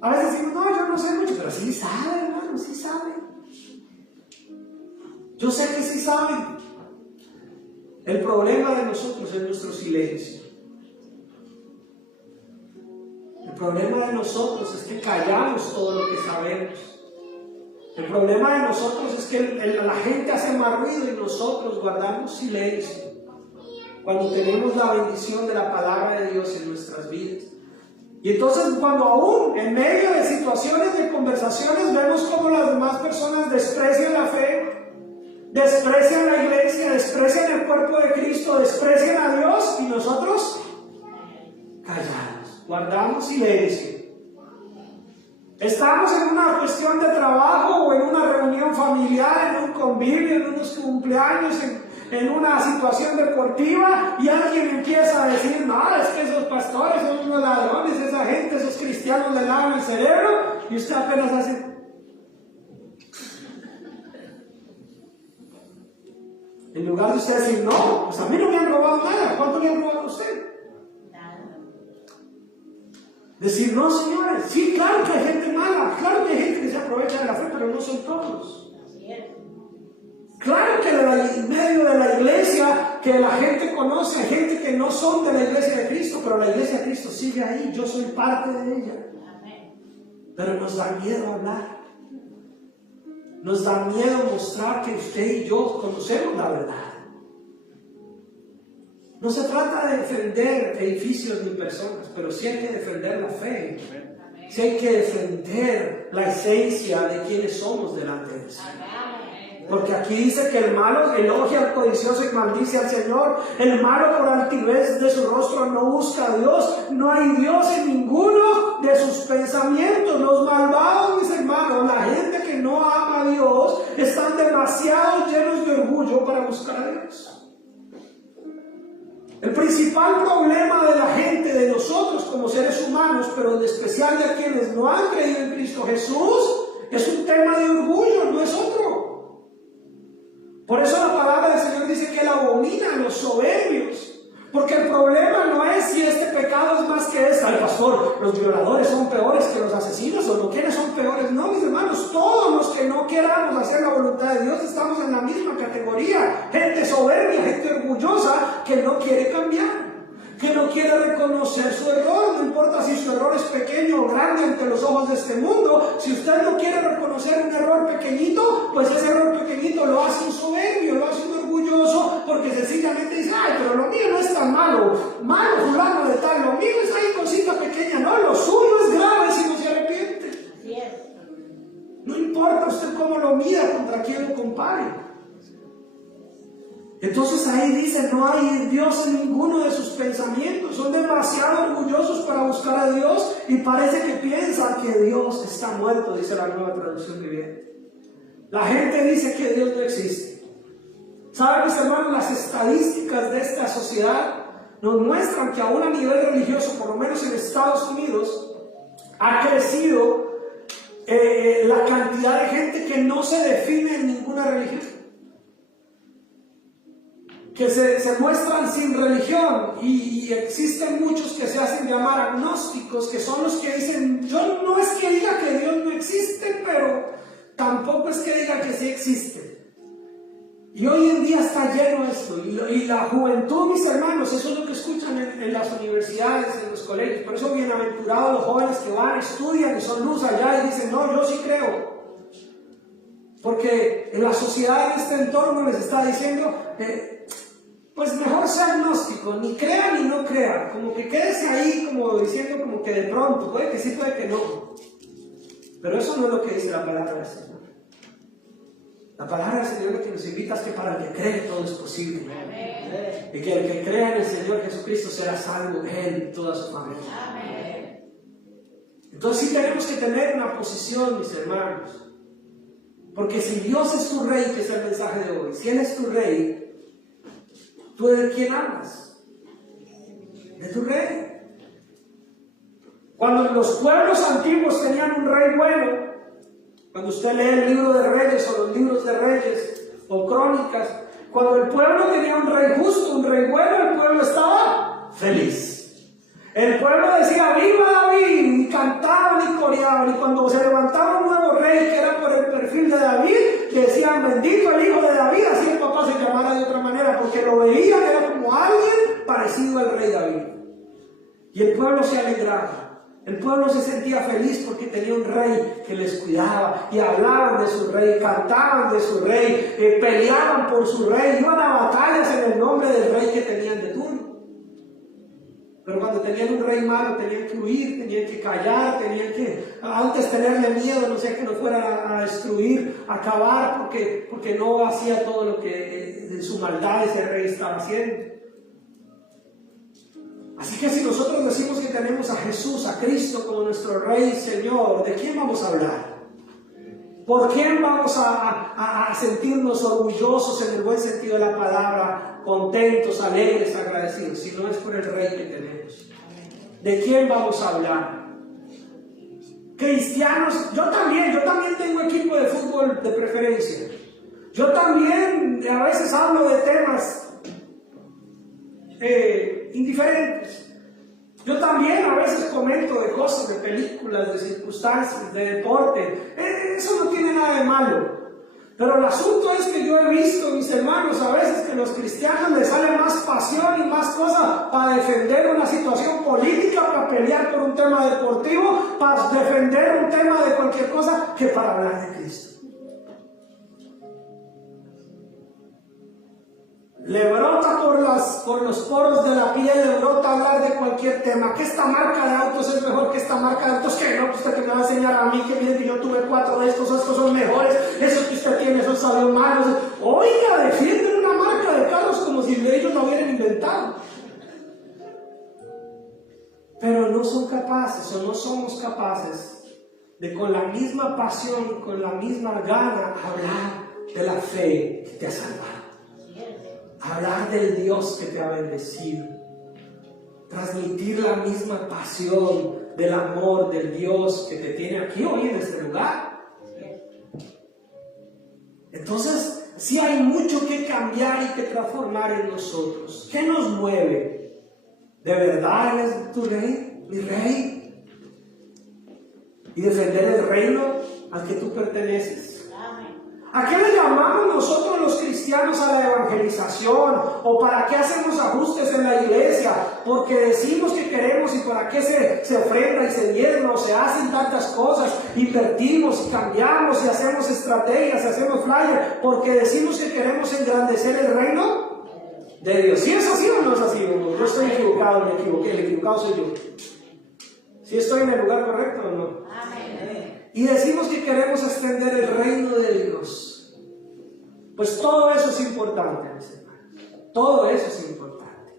A veces decimos: no, yo no sé mucho, pero sí saben, hermano, sí saben. Yo sé que sí saben. El problema de nosotros es nuestro silencio. El problema de nosotros es que callamos todo lo que sabemos. El problema de nosotros es que la gente hace más ruido y nosotros guardamos silencio cuando tenemos la bendición de la palabra de Dios en nuestras vidas. Y entonces, cuando aún en medio de situaciones de conversaciones vemos cómo las demás personas desprecian la fe, desprecian la iglesia, desprecian el cuerpo de Cristo, desprecian a Dios, y nosotros callamos, guardamos silencio. Estamos en una cuestión de trabajo o en una reunión familiar, en un convivio, en unos cumpleaños, en una situación deportiva, y alguien empieza a decir: no, es que esos pastores son unos ladrones, esa gente, esos cristianos le lavan el cerebro, y usted apenas hace... En lugar de usted decir, no, pues a mí no me han robado nada. ¿Cuánto le han robado a usted? Nada. Decir, no, señores, sí, claro que hay gente mala, claro que hay gente que se aprovecha de la fe, pero no son todos. Así es. Claro que en medio de la iglesia que la gente conoce, hay gente que no son de la iglesia de Cristo, pero la iglesia de Cristo sigue ahí, yo soy parte de ella. Amén. Pero nos da miedo hablar. Nos da miedo mostrar que usted y yo conocemos la verdad. No se trata de defender edificios ni personas, pero sí hay que defender la fe. Sí hay que defender la esencia de quienes somos delante de Dios. Porque aquí dice que el malo elogia al codicioso y maldice al Señor. El malo por altivez de su rostro no busca a Dios. No hay Dios en ninguno de sus pensamientos. Los malvados, mis hermanos, la gente que no ama a Dios, están demasiado llenos de orgullo para buscar a Dios. El principal problema de la gente, de nosotros como seres humanos, pero en especial de quienes no han creído en Cristo Jesús, es un tema de orgullo, no es otro. Por eso la palabra del Señor dice que Él abomina a los soberbios. Porque el problema no es si este pecado es más que este. Ay, pastor, los violadores son peores que los asesinos, o no, ¿quiénes son peores? No, mis hermanos, todos los que no queramos hacer la voluntad de Dios estamos en la misma categoría. Gente soberbia, gente orgullosa que no quiere cambiar, que no quiere reconocer su error. No importa si su error es pequeño o grande ante los ojos de este mundo. Si usted no quiere reconocer un error pequeñito, pues ese error pequeñito lo hace un soberbio, lo hace un orgulloso, porque sencillamente dice, ay, pero lo mío no es tan malo, fulano de tal, lo mío es ahí cosita pequeña. No, lo suyo es grave si no se arrepiente. Así es. No importa usted cómo lo mida, contra quién lo compare. Entonces ahí dice, no hay Dios en ninguno de sus pensamientos. Son demasiado orgullosos para buscar a Dios y parece que piensan que Dios está muerto, dice la Nueva Traducción Viviente. La gente dice que Dios no existe. ¿Saben, mis hermanos? Las estadísticas de esta sociedad nos muestran que aún a nivel religioso, por lo menos en Estados Unidos, ha crecido la cantidad de gente que no se define en ninguna religión, que se muestran sin religión, y existen muchos que se hacen llamar agnósticos, que son los que dicen, yo no es que diga que Dios no existe, pero tampoco es que diga que sí existe. Y hoy en día está lleno esto, y la juventud, mis hermanos, eso es lo que escuchan en las universidades, en los colegios. Por eso bienaventurados los jóvenes que van, estudian y son luz allá y dicen, no, yo sí creo. Porque en la sociedad, en este entorno, les está diciendo, pues mejor sea agnóstico, ni crea ni no crea, como que quédese ahí como diciendo como que de pronto, puede que sí, puede que no. Pero eso no es lo que dice la palabra del Señor. La palabra del Señor lo que nos invita es que para el que cree todo es posible. Amén. Y que el que crea en el Señor Jesucristo será salvo, él y toda su familia. Amén. Entonces sí tenemos que tener una posición, mis hermanos. Porque si Dios es tu rey, que es el mensaje de hoy, si Él es tu rey, ¿tú de quién hablas? De tu rey. Cuando los pueblos antiguos tenían un rey bueno, cuando usted lee el libro de Reyes o los libros de Reyes o Crónicas, cuando el pueblo tenía un rey justo, un rey bueno, el pueblo estaba feliz. El pueblo decía, ¡viva David! Y cantaban y coreaban. Y cuando se levantaba un nuevo rey que era por el perfil de David, decían, bendito el hijo de David, así el papá se llamara de otra manera, porque lo veían, era como alguien parecido al rey David. Y el pueblo se alegraba. El pueblo se sentía feliz porque tenía un rey que les cuidaba, y hablaban de su rey, cantaban de su rey, peleaban por su rey, iban a batallas en el nombre del rey que tenían de turno. Pero cuando tenían un rey malo, tenían que huir, tenían que callar, tenían que antes tenerle miedo, no sea que no fuera a destruir, a acabar, porque no hacía todo lo que en su maldad ese rey estaba haciendo. Así que si nosotros decimos que tenemos a Jesús, a Cristo como nuestro Rey y Señor, ¿de quién vamos a hablar? ¿Por quién vamos a sentirnos orgullosos en el buen sentido de la palabra, contentos, alegres, agradecidos? Si no es por el Rey que tenemos. ¿De quién vamos a hablar? Cristianos, yo también tengo equipo de fútbol de preferencia. Yo también a veces hablo de indiferentes. Yo también a veces comento de cosas, de películas, de circunstancias, de deporte. Eso no tiene nada de malo. Pero el asunto es que yo he visto, mis hermanos, a veces que a los cristianos les sale más pasión y más cosas para defender una situación política, para pelear por un tema deportivo, para defender un tema de cualquier cosa, que para hablar de Cristo. Le brota por los poros de la piel, le brota hablar de cualquier tema. Que esta marca de autos es mejor que esta marca de autos. Que no, usted que me va a enseñar a mí, que mire que yo tuve 4 de estos son mejores. Esos que usted tiene, esos salió malos. Oiga, defienden una marca de carros como si ellos lo hubieran inventado. Pero no son capaces o no somos capaces de con la misma pasión, con la misma gana, hablar de la fe que te ha salvado. Hablar del Dios que te ha bendecido, transmitir la misma pasión del amor del Dios que te tiene aquí hoy en este lugar. Entonces, sí hay mucho que cambiar y que transformar en nosotros. ¿Qué nos mueve? ¿De verdad eres tu rey, mi rey? Y defender el reino al que tú perteneces. ¿A qué le llamamos nosotros los cristianos a la evangelización? ¿O para qué hacemos ajustes en la iglesia? Porque decimos que queremos y para qué se ofrenda y se diezma o se hacen tantas cosas. Invertimos y cambiamos y hacemos estrategias, hacemos flyers, porque decimos que queremos engrandecer el reino de Dios. ¿Sí es así o no es así? Yo estoy equivocado, me equivoqué, el equivocado soy yo. ¿Sí estoy en el lugar correcto o no? Amén. Y decimos que queremos extender el reino de Dios. Pues todo eso es importante, mis hermanos. Todo eso es importante.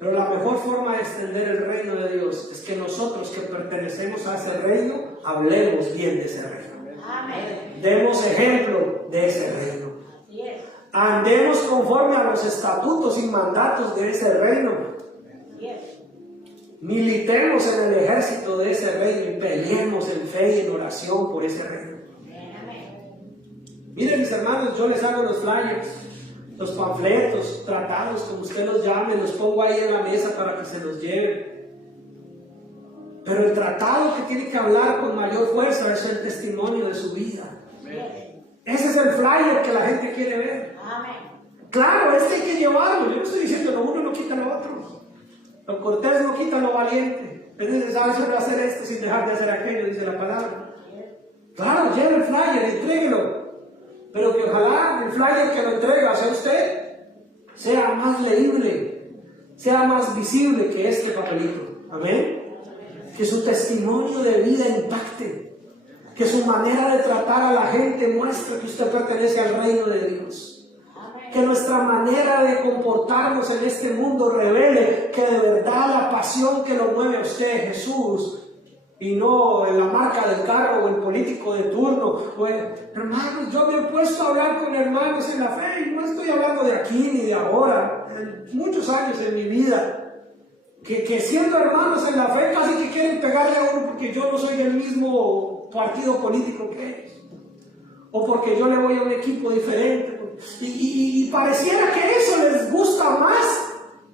Pero la mejor forma de extender el reino de Dios es que nosotros que pertenecemos a ese reino, hablemos bien de ese reino. Amén. Demos ejemplo de ese reino. Así es. Andemos conforme a los estatutos y mandatos de ese reino. Así es. Militemos en el ejército de ese reino y peleemos en fe y en oración por ese reino. Miren, mis hermanos, yo les hago los flyers, los panfletos, tratados, como usted los llame, los pongo ahí en la mesa para que se los lleven. Pero el tratado que tiene que hablar con mayor fuerza es el testimonio de su vida. Ese es el flyer que la gente quiere ver. Claro, este hay que llevarlo. Yo no estoy diciendo lo uno no quita lo otro. Lo cortés no quita lo valiente. Es necesario hacer esto sin dejar de hacer aquello, dice la palabra. Claro, lleve el flyer, entréguelo. Pero que ojalá el flyer que lo entrega hacia usted sea más leíble, sea más visible que este papelito. Amén. Que su testimonio de vida impacte. Que su manera de tratar a la gente muestre que usted pertenece al reino de Dios. Que nuestra manera de comportarnos en este mundo revele que de verdad la pasión que lo mueve a usted es Jesús y no en la marca del carro o el político de turno. Hermanos, yo me he puesto a hablar con hermanos en la fe y no estoy hablando de aquí ni de ahora, en muchos años en mi vida, que siendo hermanos en la fe casi que quieren pegarle a uno porque yo no soy del mismo partido político que ellos, o porque yo le voy a un equipo diferente. Y pareciera que eso les gusta más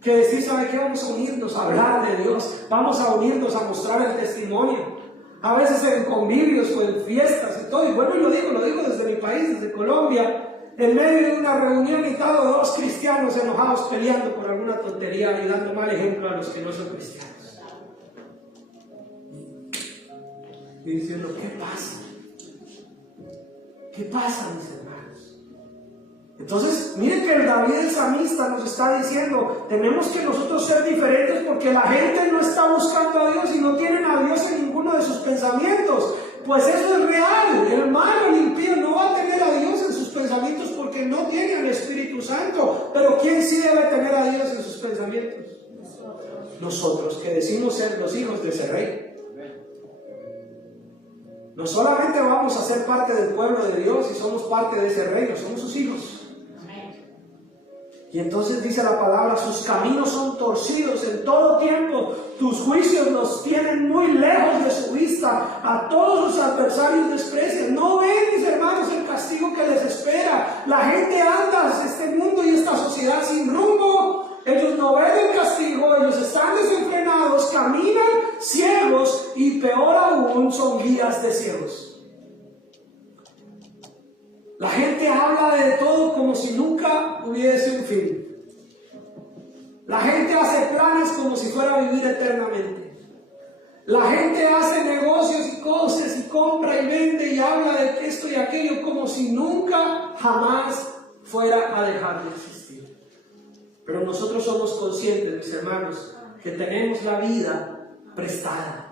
que decir, ¿sabe qué? Vamos a unirnos a hablar de Dios, vamos a unirnos a mostrar el testimonio. A veces en convivios o en fiestas y todo, y bueno, y lo digo desde mi país, desde Colombia, en medio de una reunión y tal, 2 cristianos enojados peleando por alguna tontería y dando mal ejemplo a los que no son cristianos. Y diciendo, ¿qué pasa? ¿Qué pasa, mis hermanos? Entonces, miren que el David el salmista nos está diciendo, tenemos que nosotros ser diferentes porque la gente no está buscando a Dios y no tienen a Dios en ninguno de sus pensamientos. Pues eso es real. El malo, el impío no va a tener a Dios en sus pensamientos porque no tiene al Espíritu Santo. Pero ¿quién sí debe tener a Dios en sus pensamientos? Nosotros, que decimos ser los hijos de ese rey. No solamente vamos a ser parte del pueblo de Dios y somos parte de ese reino, somos sus hijos. Y entonces dice la palabra, sus caminos son torcidos en todo tiempo, tus juicios los tienen muy lejos de su vista, a todos sus adversarios desprecian. No ven, mis hermanos, el castigo que les espera. La gente anda en este mundo y esta sociedad sin rumbo. Ellos no ven son vidas de ciegos. La gente habla de todo como si nunca hubiese un fin. La gente hace planes como si fuera a vivir eternamente. La gente hace negocios y cosas y compra y vende y habla de esto y aquello como si nunca jamás fuera a dejar de existir. Pero nosotros somos conscientes, mis hermanos, que tenemos la vida prestada.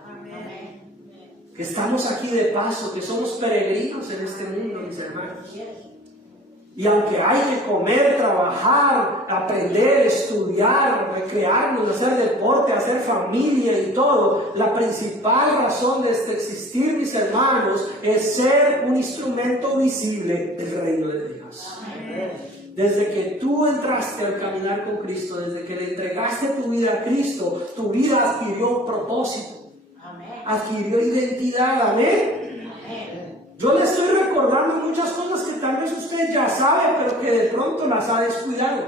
Que estamos aquí de paso, que somos peregrinos en este mundo, mis hermanos. Y aunque hay que comer, trabajar, aprender, estudiar, recrearnos, hacer deporte, hacer familia y todo, la principal razón de este existir, mis hermanos, es ser un instrumento visible del reino de Dios. Desde que tú entraste al caminar con Cristo, desde que le entregaste tu vida a Cristo, tu vida adquirió un propósito, adquirió identidad, amén. Yo le estoy recordando muchas cosas que tal vez usted ya sabe, pero que de pronto las ha descuidado.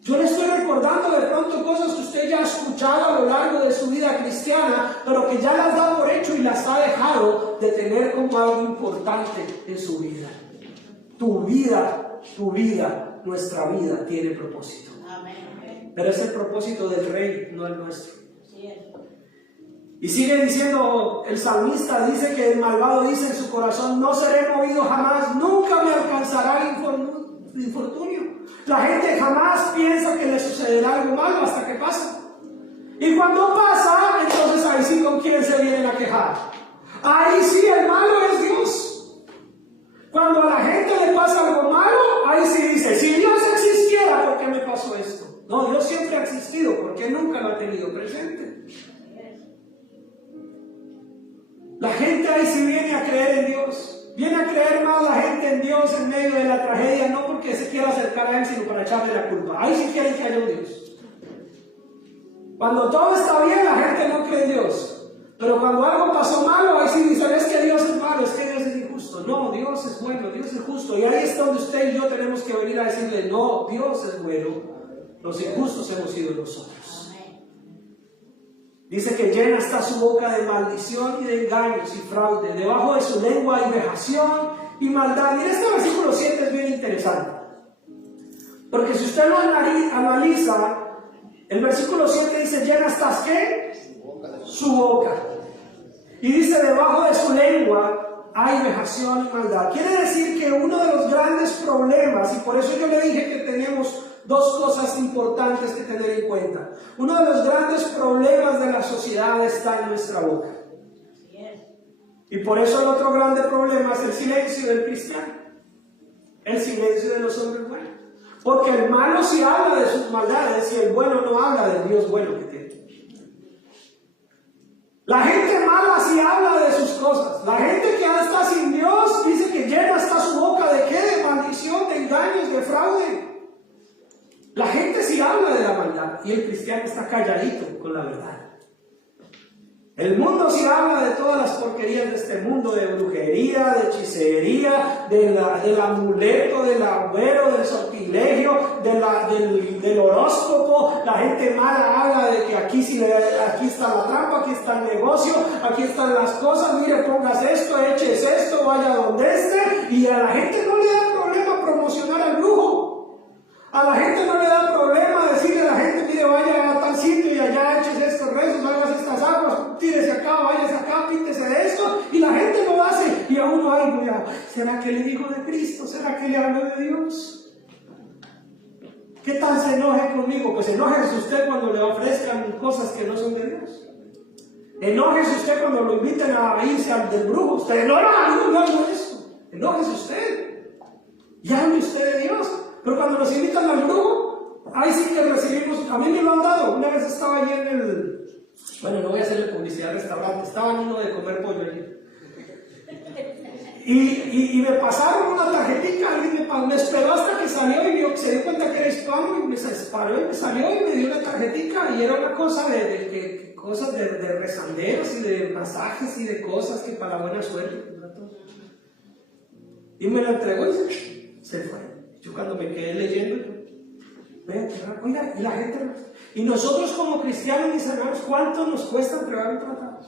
Yo le estoy recordando de pronto cosas que usted ya ha escuchado a lo largo de su vida cristiana, pero que ya las da por hecho y las ha dejado de tener como algo importante en su vida. Tu vida, nuestra vida tiene propósito. Pero es el propósito del Rey, no el nuestro. Y sigue diciendo, el salmista dice que el malvado dice en su corazón, no seré movido jamás, nunca me alcanzará el infortunio. La gente jamás piensa que le sucederá algo malo hasta que pasa. Y cuando pasa, entonces ahí sí con quién se vienen a quejar. Ahí sí el malo es Dios. Cuando a la gente le pasa algo malo, ahí sí dice, si Dios existiera, ¿por qué me pasó esto? No, Dios siempre ha existido, porque nunca lo ha tenido presente. La gente ahí sí viene a creer en Dios. Viene a creer más la gente en Dios en medio de la tragedia, no porque se quiera acercar a Él, sino para echarle la culpa. Ahí sí quieren que haya un Dios. Cuando todo está bien, la gente no cree en Dios. Pero cuando algo pasó malo, ahí sí dicen, es que Dios es malo, es que Dios es injusto. No, Dios es bueno, Dios es justo. Y ahí es donde usted y yo tenemos que venir a decirle, no, Dios es bueno. Los injustos hemos sido nosotros. Dice que llena está su boca de maldición y de engaños y fraude. Debajo de su lengua hay vejación y maldad. Y este versículo 7 es bien interesante. Porque si usted lo analiza, el versículo 7 dice, llena estás ¿qué? Su boca. Y dice, debajo de su lengua hay vejación y maldad. Quiere decir que uno de los grandes problemas, y por eso yo le dije que tenemos dos cosas importantes que tener en cuenta. Uno de los grandes problemas de la sociedad está en nuestra boca. Y por eso el otro grande problema es el silencio del cristiano. El silencio de los hombres buenos. Porque el malo sí habla de sus maldades y el bueno no habla del Dios bueno que tiene. La gente mala sí habla de sus cosas. La gente que está sin Dios dice que llena está su boca de ¿qué? De maldición, de engaños, de fraude. La gente sí habla de la maldad y el cristiano está calladito con la verdad. El mundo sí habla de todas las porquerías de este mundo, de brujería, de hechicería, del amuleto, del agüero, del sortilegio, del horóscopo. La gente mala habla de que aquí está la trampa, aquí está el negocio, aquí están las cosas, mire, pongas esto, eches esto, vaya donde esté. Y a la gente no le da problema promocionar al brujo. A la gente no le da problema decirle a la gente, mire, vaya a tal sitio y allá eches estos rezos, hagas estas aguas, tírese acá, váyase acá, píntese de esto, y la gente lo hace, y a uno, ay, mira, ¿será que le dijo de Cristo? ¿Será que le habló de Dios? ¿Qué tal se enoje conmigo? Pues enójese usted cuando le ofrezcan cosas que no son de Dios. Enójese usted cuando lo inviten a irse al del brujo. Usted no hago eso. Enójese usted. Y hable usted de Dios. Pero cuando nos invitan al brujo, ahí sí que recibimos, a mí me lo han dado. Una vez estaba allí en el, bueno, no voy a hacerle publicidad al restaurante, estaba en uno de comer pollo allí. Y me pasaron una tarjetita, alguien me esperó hasta que salió y se dio cuenta que era hispano y me paró y me salió y me dio una tarjetita y era una cosa cosas de rezanderos y de masajes y de cosas que para buena suerte. Y me la entregó y se fue. Yo cuando me quedé leyendo, oiga, y la gente, y nosotros como cristianos, mis hermanos, ¿cuánto nos cuesta entregar un tratado?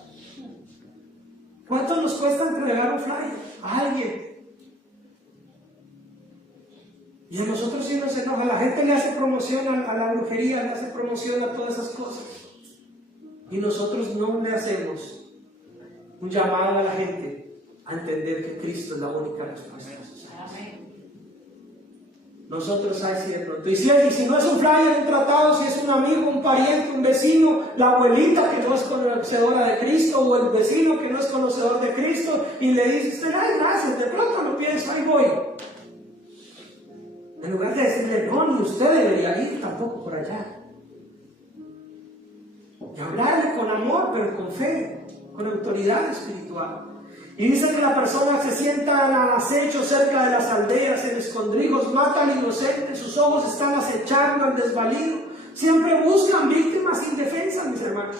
¿Cuánto nos cuesta entregar un flyer a alguien? Y a nosotros sí nos enoja. La gente le hace promoción a la brujería, le hace promoción a todas esas cosas. Y nosotros no le hacemos un llamado a la gente a entender que Cristo es la única respuesta. Nosotros hay cierto. Y si no es un flyer, un tratado, si es un amigo, un pariente, un vecino, la abuelita que no es conocedora de Cristo, o el vecino que no es conocedor de Cristo, y le dice usted, ay, gracias, de pronto lo pienso, ahí voy. En lugar de decirle, no, ni usted debería ir tampoco por allá. Y hablarle con amor, pero con fe, con autoridad espiritual. Y dice que la persona se sienta al acecho cerca de las aldeas, en escondrijos, mata al inocente, sus ojos están acechando al desvalido. Siempre buscan víctimas indefensas, mis hermanos.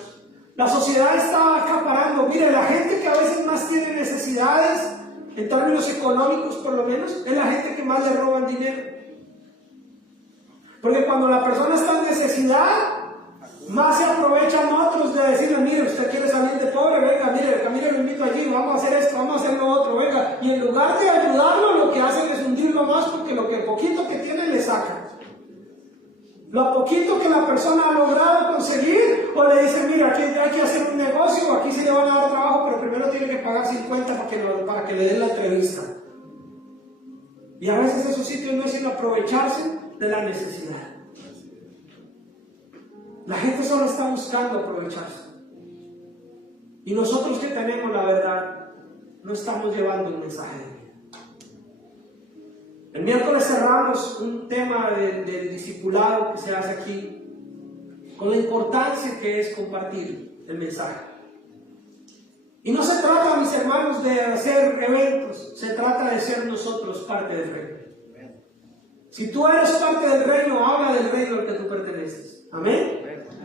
La sociedad está acaparando. Mire, la gente que a veces más tiene necesidades, en términos económicos por lo menos, es la gente que más le roban dinero. Porque cuando la persona está en necesidad, más se aprovechan otros de decirle, mire, usted quiere salir de pobre, venga, mire, lo invito allí, vamos a hacer esto, vamos a hacer lo otro, venga. Y en lugar de ayudarlo, lo que hacen es hundirlo más, porque lo que poquito que tiene le sacan. Lo poquito que la persona ha logrado conseguir, o le dicen, mire, aquí hay que hacer un negocio, aquí se le van a dar trabajo, pero primero tiene que pagar 50 para que le den la entrevista. Y a veces esos sitios no es sino aprovecharse de la necesidad. La gente solo está buscando aprovecharse. Y nosotros que tenemos la verdad, no estamos llevando un mensaje de vida. El miércoles cerramos un tema del discipulado que se hace aquí, con la importancia que es compartir el mensaje. Y no se trata, mis hermanos, de hacer eventos, se trata de ser nosotros parte del reino. Si tú eres parte del reino, habla del reino al que tú perteneces. Amén.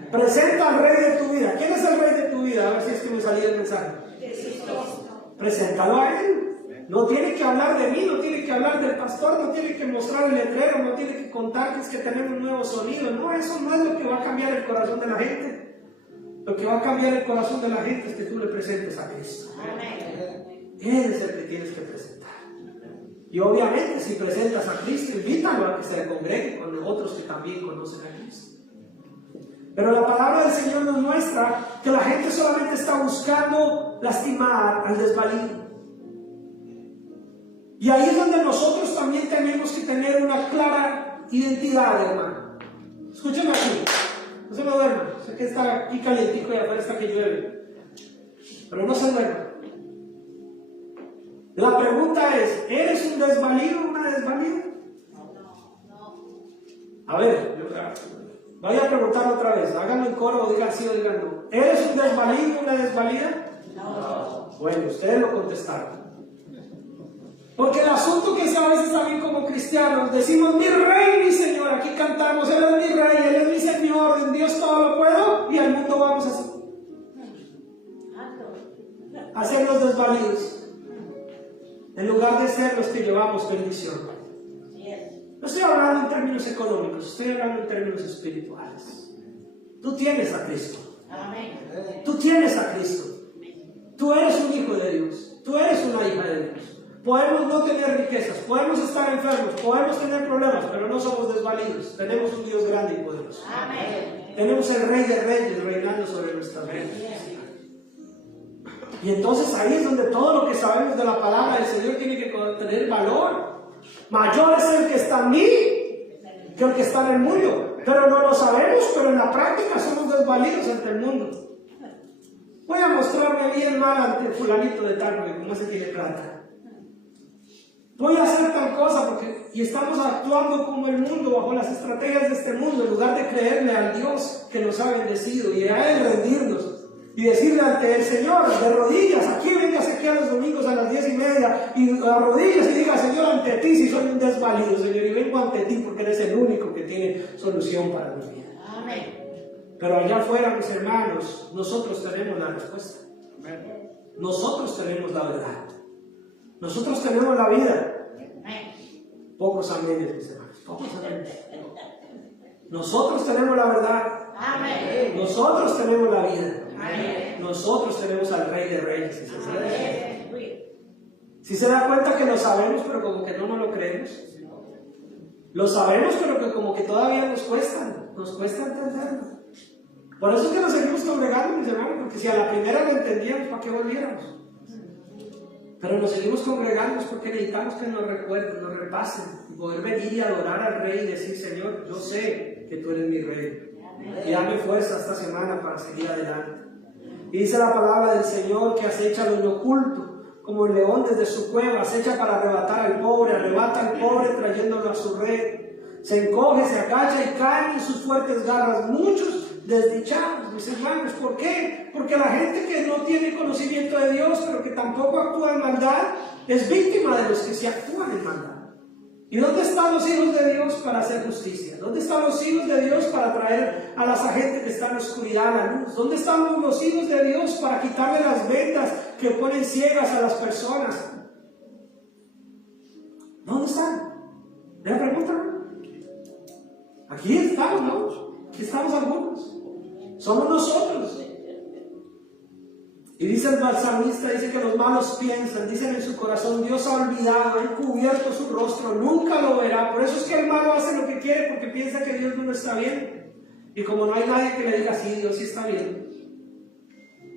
Presenta al rey de tu vida. ¿Quién es el rey de tu vida? A ver si es que me salía el mensaje. Preséntalo a él. No tiene que hablar de mí, no tiene que hablar del pastor, no tiene que mostrar el letrero, no tiene que contarles que tenemos nuevos sonidos. No, eso no es lo que va a cambiar el corazón de la gente. Lo que va a cambiar el corazón de la gente es que tú le presentes a Cristo. Él es el que tienes que presentar. Y obviamente si presentas a Cristo, invítalo a que se congregue con otros que también conocen a Cristo. Pero la palabra del Señor nos muestra que la gente solamente está buscando lastimar al desvalido. Y ahí es donde nosotros también tenemos que tener una clara identidad, hermano. Escúchame aquí, no se me duerman. Sé que está aquí calientico y afuera está que llueve, pero no se duerman. La pregunta es, ¿eres un desvalido o una desvalida? A ver, voy a preguntar otra vez, háganlo en coro o digan sí o digan no. ¿Eres un desvalido o una desvalida? No. Bueno, ustedes lo contestaron. Porque el asunto que es a veces también como cristianos, decimos mi rey, mi señor, aquí cantamos, él es mi rey, él es mi señor, en Dios todo lo puedo, y al mundo vamos así. A ser los desvalidos, en lugar de ser los que llevamos bendición. No estoy hablando en términos económicos, estoy hablando en términos espirituales. Tú tienes a Cristo. Tú tienes a Cristo. Tú eres un hijo de Dios. Tú eres una hija de Dios. Podemos no tener riquezas, podemos estar enfermos, podemos tener problemas, pero no somos desvalidos. Tenemos un Dios grande y poderoso. Tenemos el Rey de Reyes reinando sobre nuestras vidas. Y entonces ahí es donde todo lo que sabemos de la palabra del Señor tiene que tener valor. Mayor es el que está en mí que el que está en el mundo. Pero no lo sabemos, pero en la práctica somos desvalidos ante el mundo. Voy a mostrarme bien mal ante el fulanito de tal, porque como ese tiene plata. Voy a hacer tal cosa y estamos actuando como el mundo, bajo las estrategias de este mundo, en lugar de creerle al Dios que nos ha bendecido y a Él rendirnos. Y decirle ante el Señor, de rodillas, aquí véngase aquí a los domingos a las 10:30, y a rodillas y diga, Señor, ante ti si soy un desvalido, Señor, y vengo ante ti porque eres el único que tiene solución para mi vida. Amén. Pero allá afuera, mis hermanos, nosotros tenemos la respuesta. Nosotros tenemos la verdad. Nosotros tenemos la vida. Pocos amenes, mis hermanos, pocos amenes. Nosotros tenemos la verdad. Amén. Nosotros tenemos la vida. Nosotros tenemos al Rey de Reyes. Si se da cuenta que lo sabemos, pero como que no nos lo creemos. Lo sabemos, pero que como que todavía nos cuesta entenderlo. Por eso es que nos seguimos congregando, mis hermanos, porque si a la primera lo entendíamos, ¿para qué volviéramos? Pero nos seguimos congregando porque necesitamos que nos recuerden, nos repasen, y poder venir y adorar al Rey y decir: Señor, yo sé que tú eres mi Rey, y dame fuerza esta semana para seguir adelante. Y dice la palabra del Señor que acecha lo inoculto, como el león desde su cueva, acecha para arrebatar al pobre, arrebata al pobre trayéndolo a su red. Se encoge, se agacha y caen en sus fuertes garras muchos desdichados, mis hermanos. ¿Por qué? Porque la gente que no tiene conocimiento de Dios, pero que tampoco actúa en maldad, es víctima de los que se actúan en maldad. ¿Y dónde están los hijos de Dios para hacer justicia? ¿Dónde están los hijos de Dios para traer a la gente que está en la oscuridad a la luz? ¿Dónde están los hijos de Dios para quitarle las vendas que ponen ciegas a las personas? ¿Dónde están? ¿Me la preguntan? Aquí estamos, ¿no? Aquí estamos algunos. Somos nosotros. Y dice el salmista, dice que los malos piensan, dicen en su corazón: Dios ha olvidado, ha encubierto su rostro, nunca lo verá. Por eso es que el malo hace lo que quiere, porque piensa que Dios no lo está viendo. Y como no hay nadie que le diga: sí, Dios sí está viendo.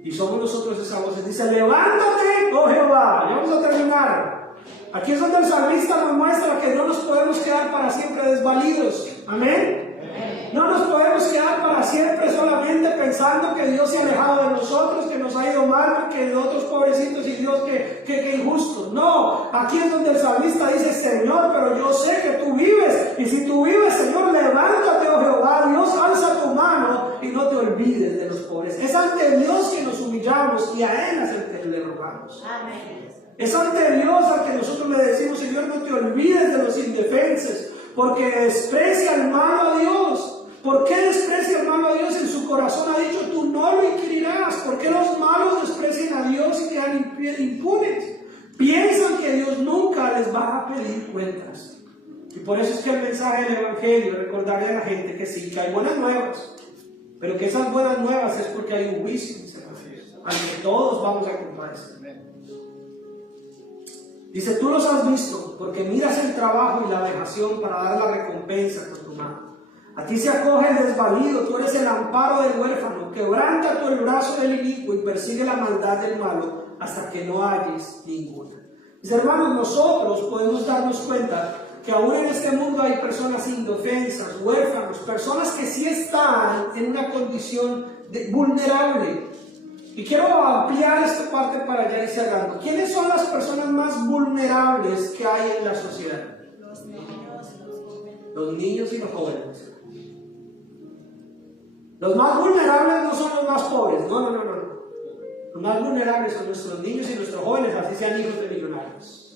Y somos nosotros esa voz. Dice: levántate, oh Jehová. Y vamos a terminar. Aquí es donde el salmista nos muestra que no nos podemos quedar para siempre desvalidos. Amén. No nos podemos quedar para siempre solamente pensando que Dios se ha alejado de nosotros, que nos ha ido mal, que otros pobrecitos y Dios que injusto. No, aquí es donde el salmista dice: Señor, pero yo sé que tú vives, y si tú vives, Señor, levántate, oh Jehová. Dios, alza tu mano y no te olvides de los pobres. Es ante Dios que nos humillamos, y a Él es el que le rogamos. Amén. Es ante Dios a que nosotros le decimos: Señor, no te olvides de los indefensos, porque desprecia al malo a Dios. ¿Por qué desprecia al malo a Dios? En su corazón ha dicho: tú no lo inquirirás. ¿Por qué los malos desprecian a Dios y quedan impunes? Piensan que Dios nunca les va a pedir cuentas. Y por eso es que el mensaje del Evangelio, recordarle a la gente que sí, que hay buenas nuevas, pero que esas buenas nuevas es porque hay un juicio, al que todos vamos a compadecer. Dice: tú los has visto, porque miras el trabajo y la vejación para dar la recompensa con tu mano. A ti se acoge el desvalido, tú eres el amparo del huérfano. Quebranta tú el brazo del inicuo y persigue la maldad del malo hasta que no halles ninguna. Mis hermanos, nosotros podemos darnos cuenta que aún en este mundo hay personas indefensas, huérfanos, personas que sí están en una condición vulnerable. Y quiero ampliar esta parte para allá y cerrando. ¿Quiénes son las personas más vulnerables que hay en la sociedad? Los niños y los jóvenes. Los más vulnerables no son los más pobres, no. Los más vulnerables son nuestros niños y nuestros jóvenes, así sean hijos de millonarios.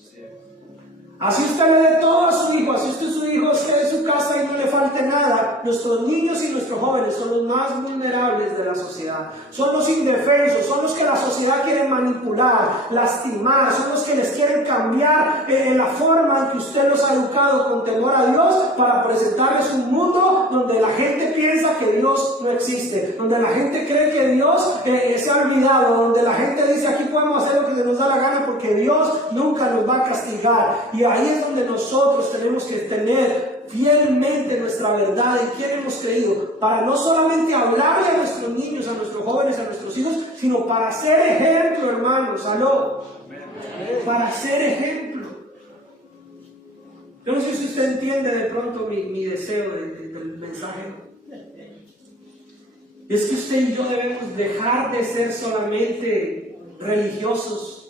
Así usted le dé todo a su hijo, así usted su hijo esté en su casa y no le falte nada. Nuestros niños y nuestros jóvenes son los más vulnerables de la sociedad. Son los indefensos, son los que la sociedad quiere manipular, lastimar, son los que les quieren cambiar la forma en que usted los ha educado con temor a Dios para presentarles un mundo donde la gente piensa que Dios no existe, donde la gente cree que Dios se ha olvidado, donde la gente dice: aquí podemos hacer lo que se nos da la gana porque Dios nunca nos va a castigar. Y ahí es donde nosotros tenemos que tener fielmente nuestra verdad en quién hemos creído, para no solamente hablarle a nuestros niños, a nuestros jóvenes, a nuestros hijos, sino para ser ejemplo, hermanos. Aló, para ser ejemplo. Yo no sé si usted entiende de pronto mi deseo del mensaje. Es que usted y yo debemos dejar de ser solamente religiosos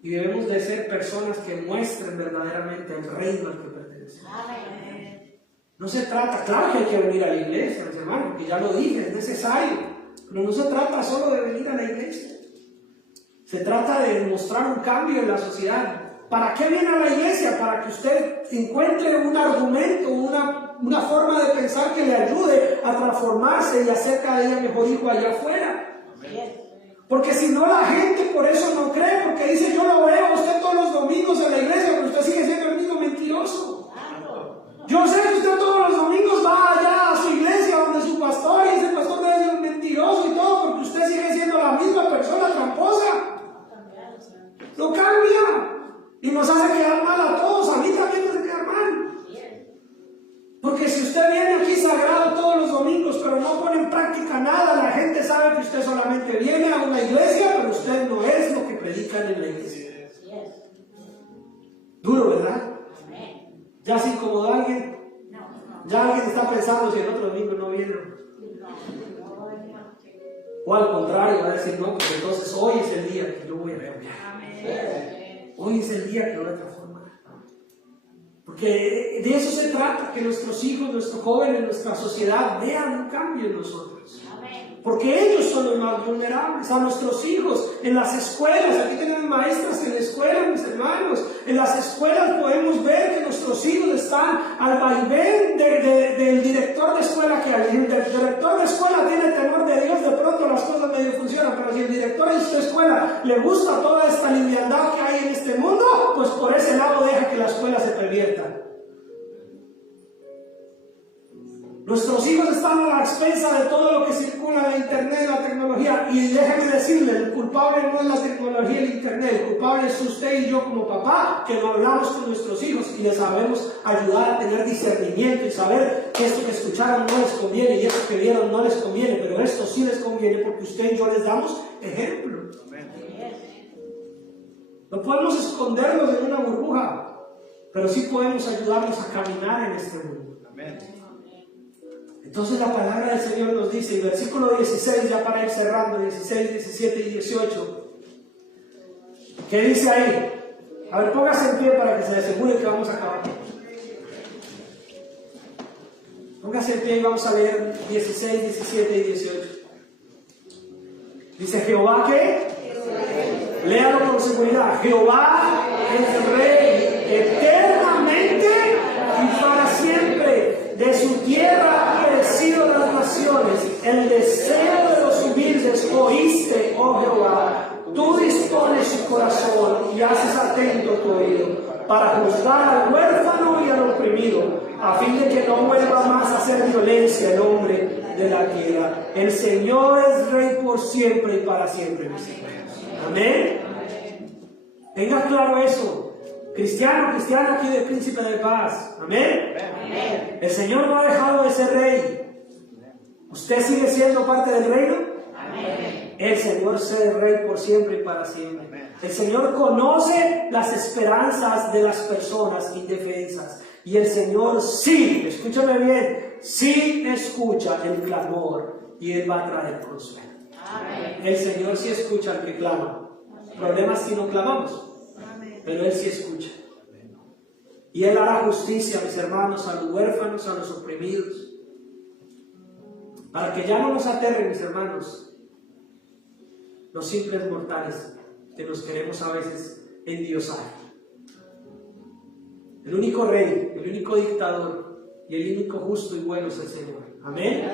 y debemos de ser personas que muestren verdaderamente el reino al que pertenecemos. No se trata, claro que hay que venir a la iglesia, mis hermanos, porque ya lo dije, es necesario, pero no se trata solo de venir a la iglesia. Se trata de mostrar un cambio en la sociedad. ¿Para qué viene a la iglesia? Para que usted encuentre un argumento, una forma de pensar que le ayude a transformarse y hacer cada día mejor hijo allá afuera. Porque si no, la gente por eso no cree, porque dice: yo lo veo a usted todos los domingos en la iglesia, pero usted sigue siendo el mismo mentiroso. Yo sé que usted todos los domingos va allá a su iglesia donde su pastor, y ese pastor debe ser un mentiroso y todo, usted solamente viene a una iglesia, pero usted no es lo que predican en la iglesia. Duro, ¿verdad? Ya se incomodó alguien. Ya alguien está pensando si el otro domingo no viene. O al contrario, va a decir, no, pues entonces hoy es el día que yo voy a cambiar. Hoy es el día que lo voy a transformar. Porque de eso se trata, que nuestros hijos, nuestros jóvenes, nuestra sociedad vean un cambio en nosotros. Porque ellos son los más vulnerables, a nuestros hijos, en las escuelas. Aquí tenemos maestras en la escuela, mis hermanos. En las escuelas podemos ver que nuestros hijos están al vaivén del director de escuela, que el director de escuela tiene temor de Dios, de pronto las cosas medio funcionan, pero si el director de su escuela le gusta toda esta liviandad que hay en este mundo, pues por ese lado deja que la escuela se pervierta. Nuestros hijos están a la expensa de todo lo que circula en la internet, la tecnología, y déjenme decirle, el culpable no es la tecnología y el internet, el culpable es usted y yo como papá, que no hablamos con nuestros hijos y les sabemos ayudar a tener discernimiento y saber que esto que escucharon no les conviene y esto que vieron no les conviene, pero esto sí les conviene porque usted y yo les damos ejemplo. No podemos esconderlos en una burbuja, pero sí podemos ayudarlos a caminar en este mundo. Amén. Entonces la palabra del Señor nos dice, en versículo 16, ya para ir cerrando, 16, 17 y 18, ¿qué dice ahí? A ver, póngase en pie para que se asegure que vamos a acabar. Póngase en pie y vamos a leer 16, 17 y 18. Dice Jehová, ¿qué? Léalo con seguridad. Jehová es Rey eternamente y para siempre. De su tierra ha crecido las naciones. El deseo de los humildes oíste, oh Jehová. Tú dispones su corazón y haces atento tu oído para juzgar al huérfano y al oprimido, a fin de que no vuelva más a hacer violencia el hombre de la tierra. El Señor es Rey por siempre y para siempre, mis hermanos. Amén. Tenga claro eso. Cristiano, cristiana aquí del Príncipe de Paz. Amén. Amén. El Señor no ha dejado de ser Rey. ¿Usted sigue siendo parte del reino? Amén. El Señor es Rey por siempre y para siempre. Amén. El Señor conoce las esperanzas de las personas indefensas. Y el Señor sí, escúchame bien, sí escucha el clamor y Él va a traer consuelo. Amén. El Señor sí escucha al que clama. El problema es si no clamamos. Pero Él sí escucha. Y Él hará justicia, mis hermanos, a los huérfanos, a los oprimidos. Para que ya no nos aterren, mis hermanos, los simples mortales que nos queremos a veces endiosar. El único Rey, el único dictador y el único justo y bueno es el Señor. Amén.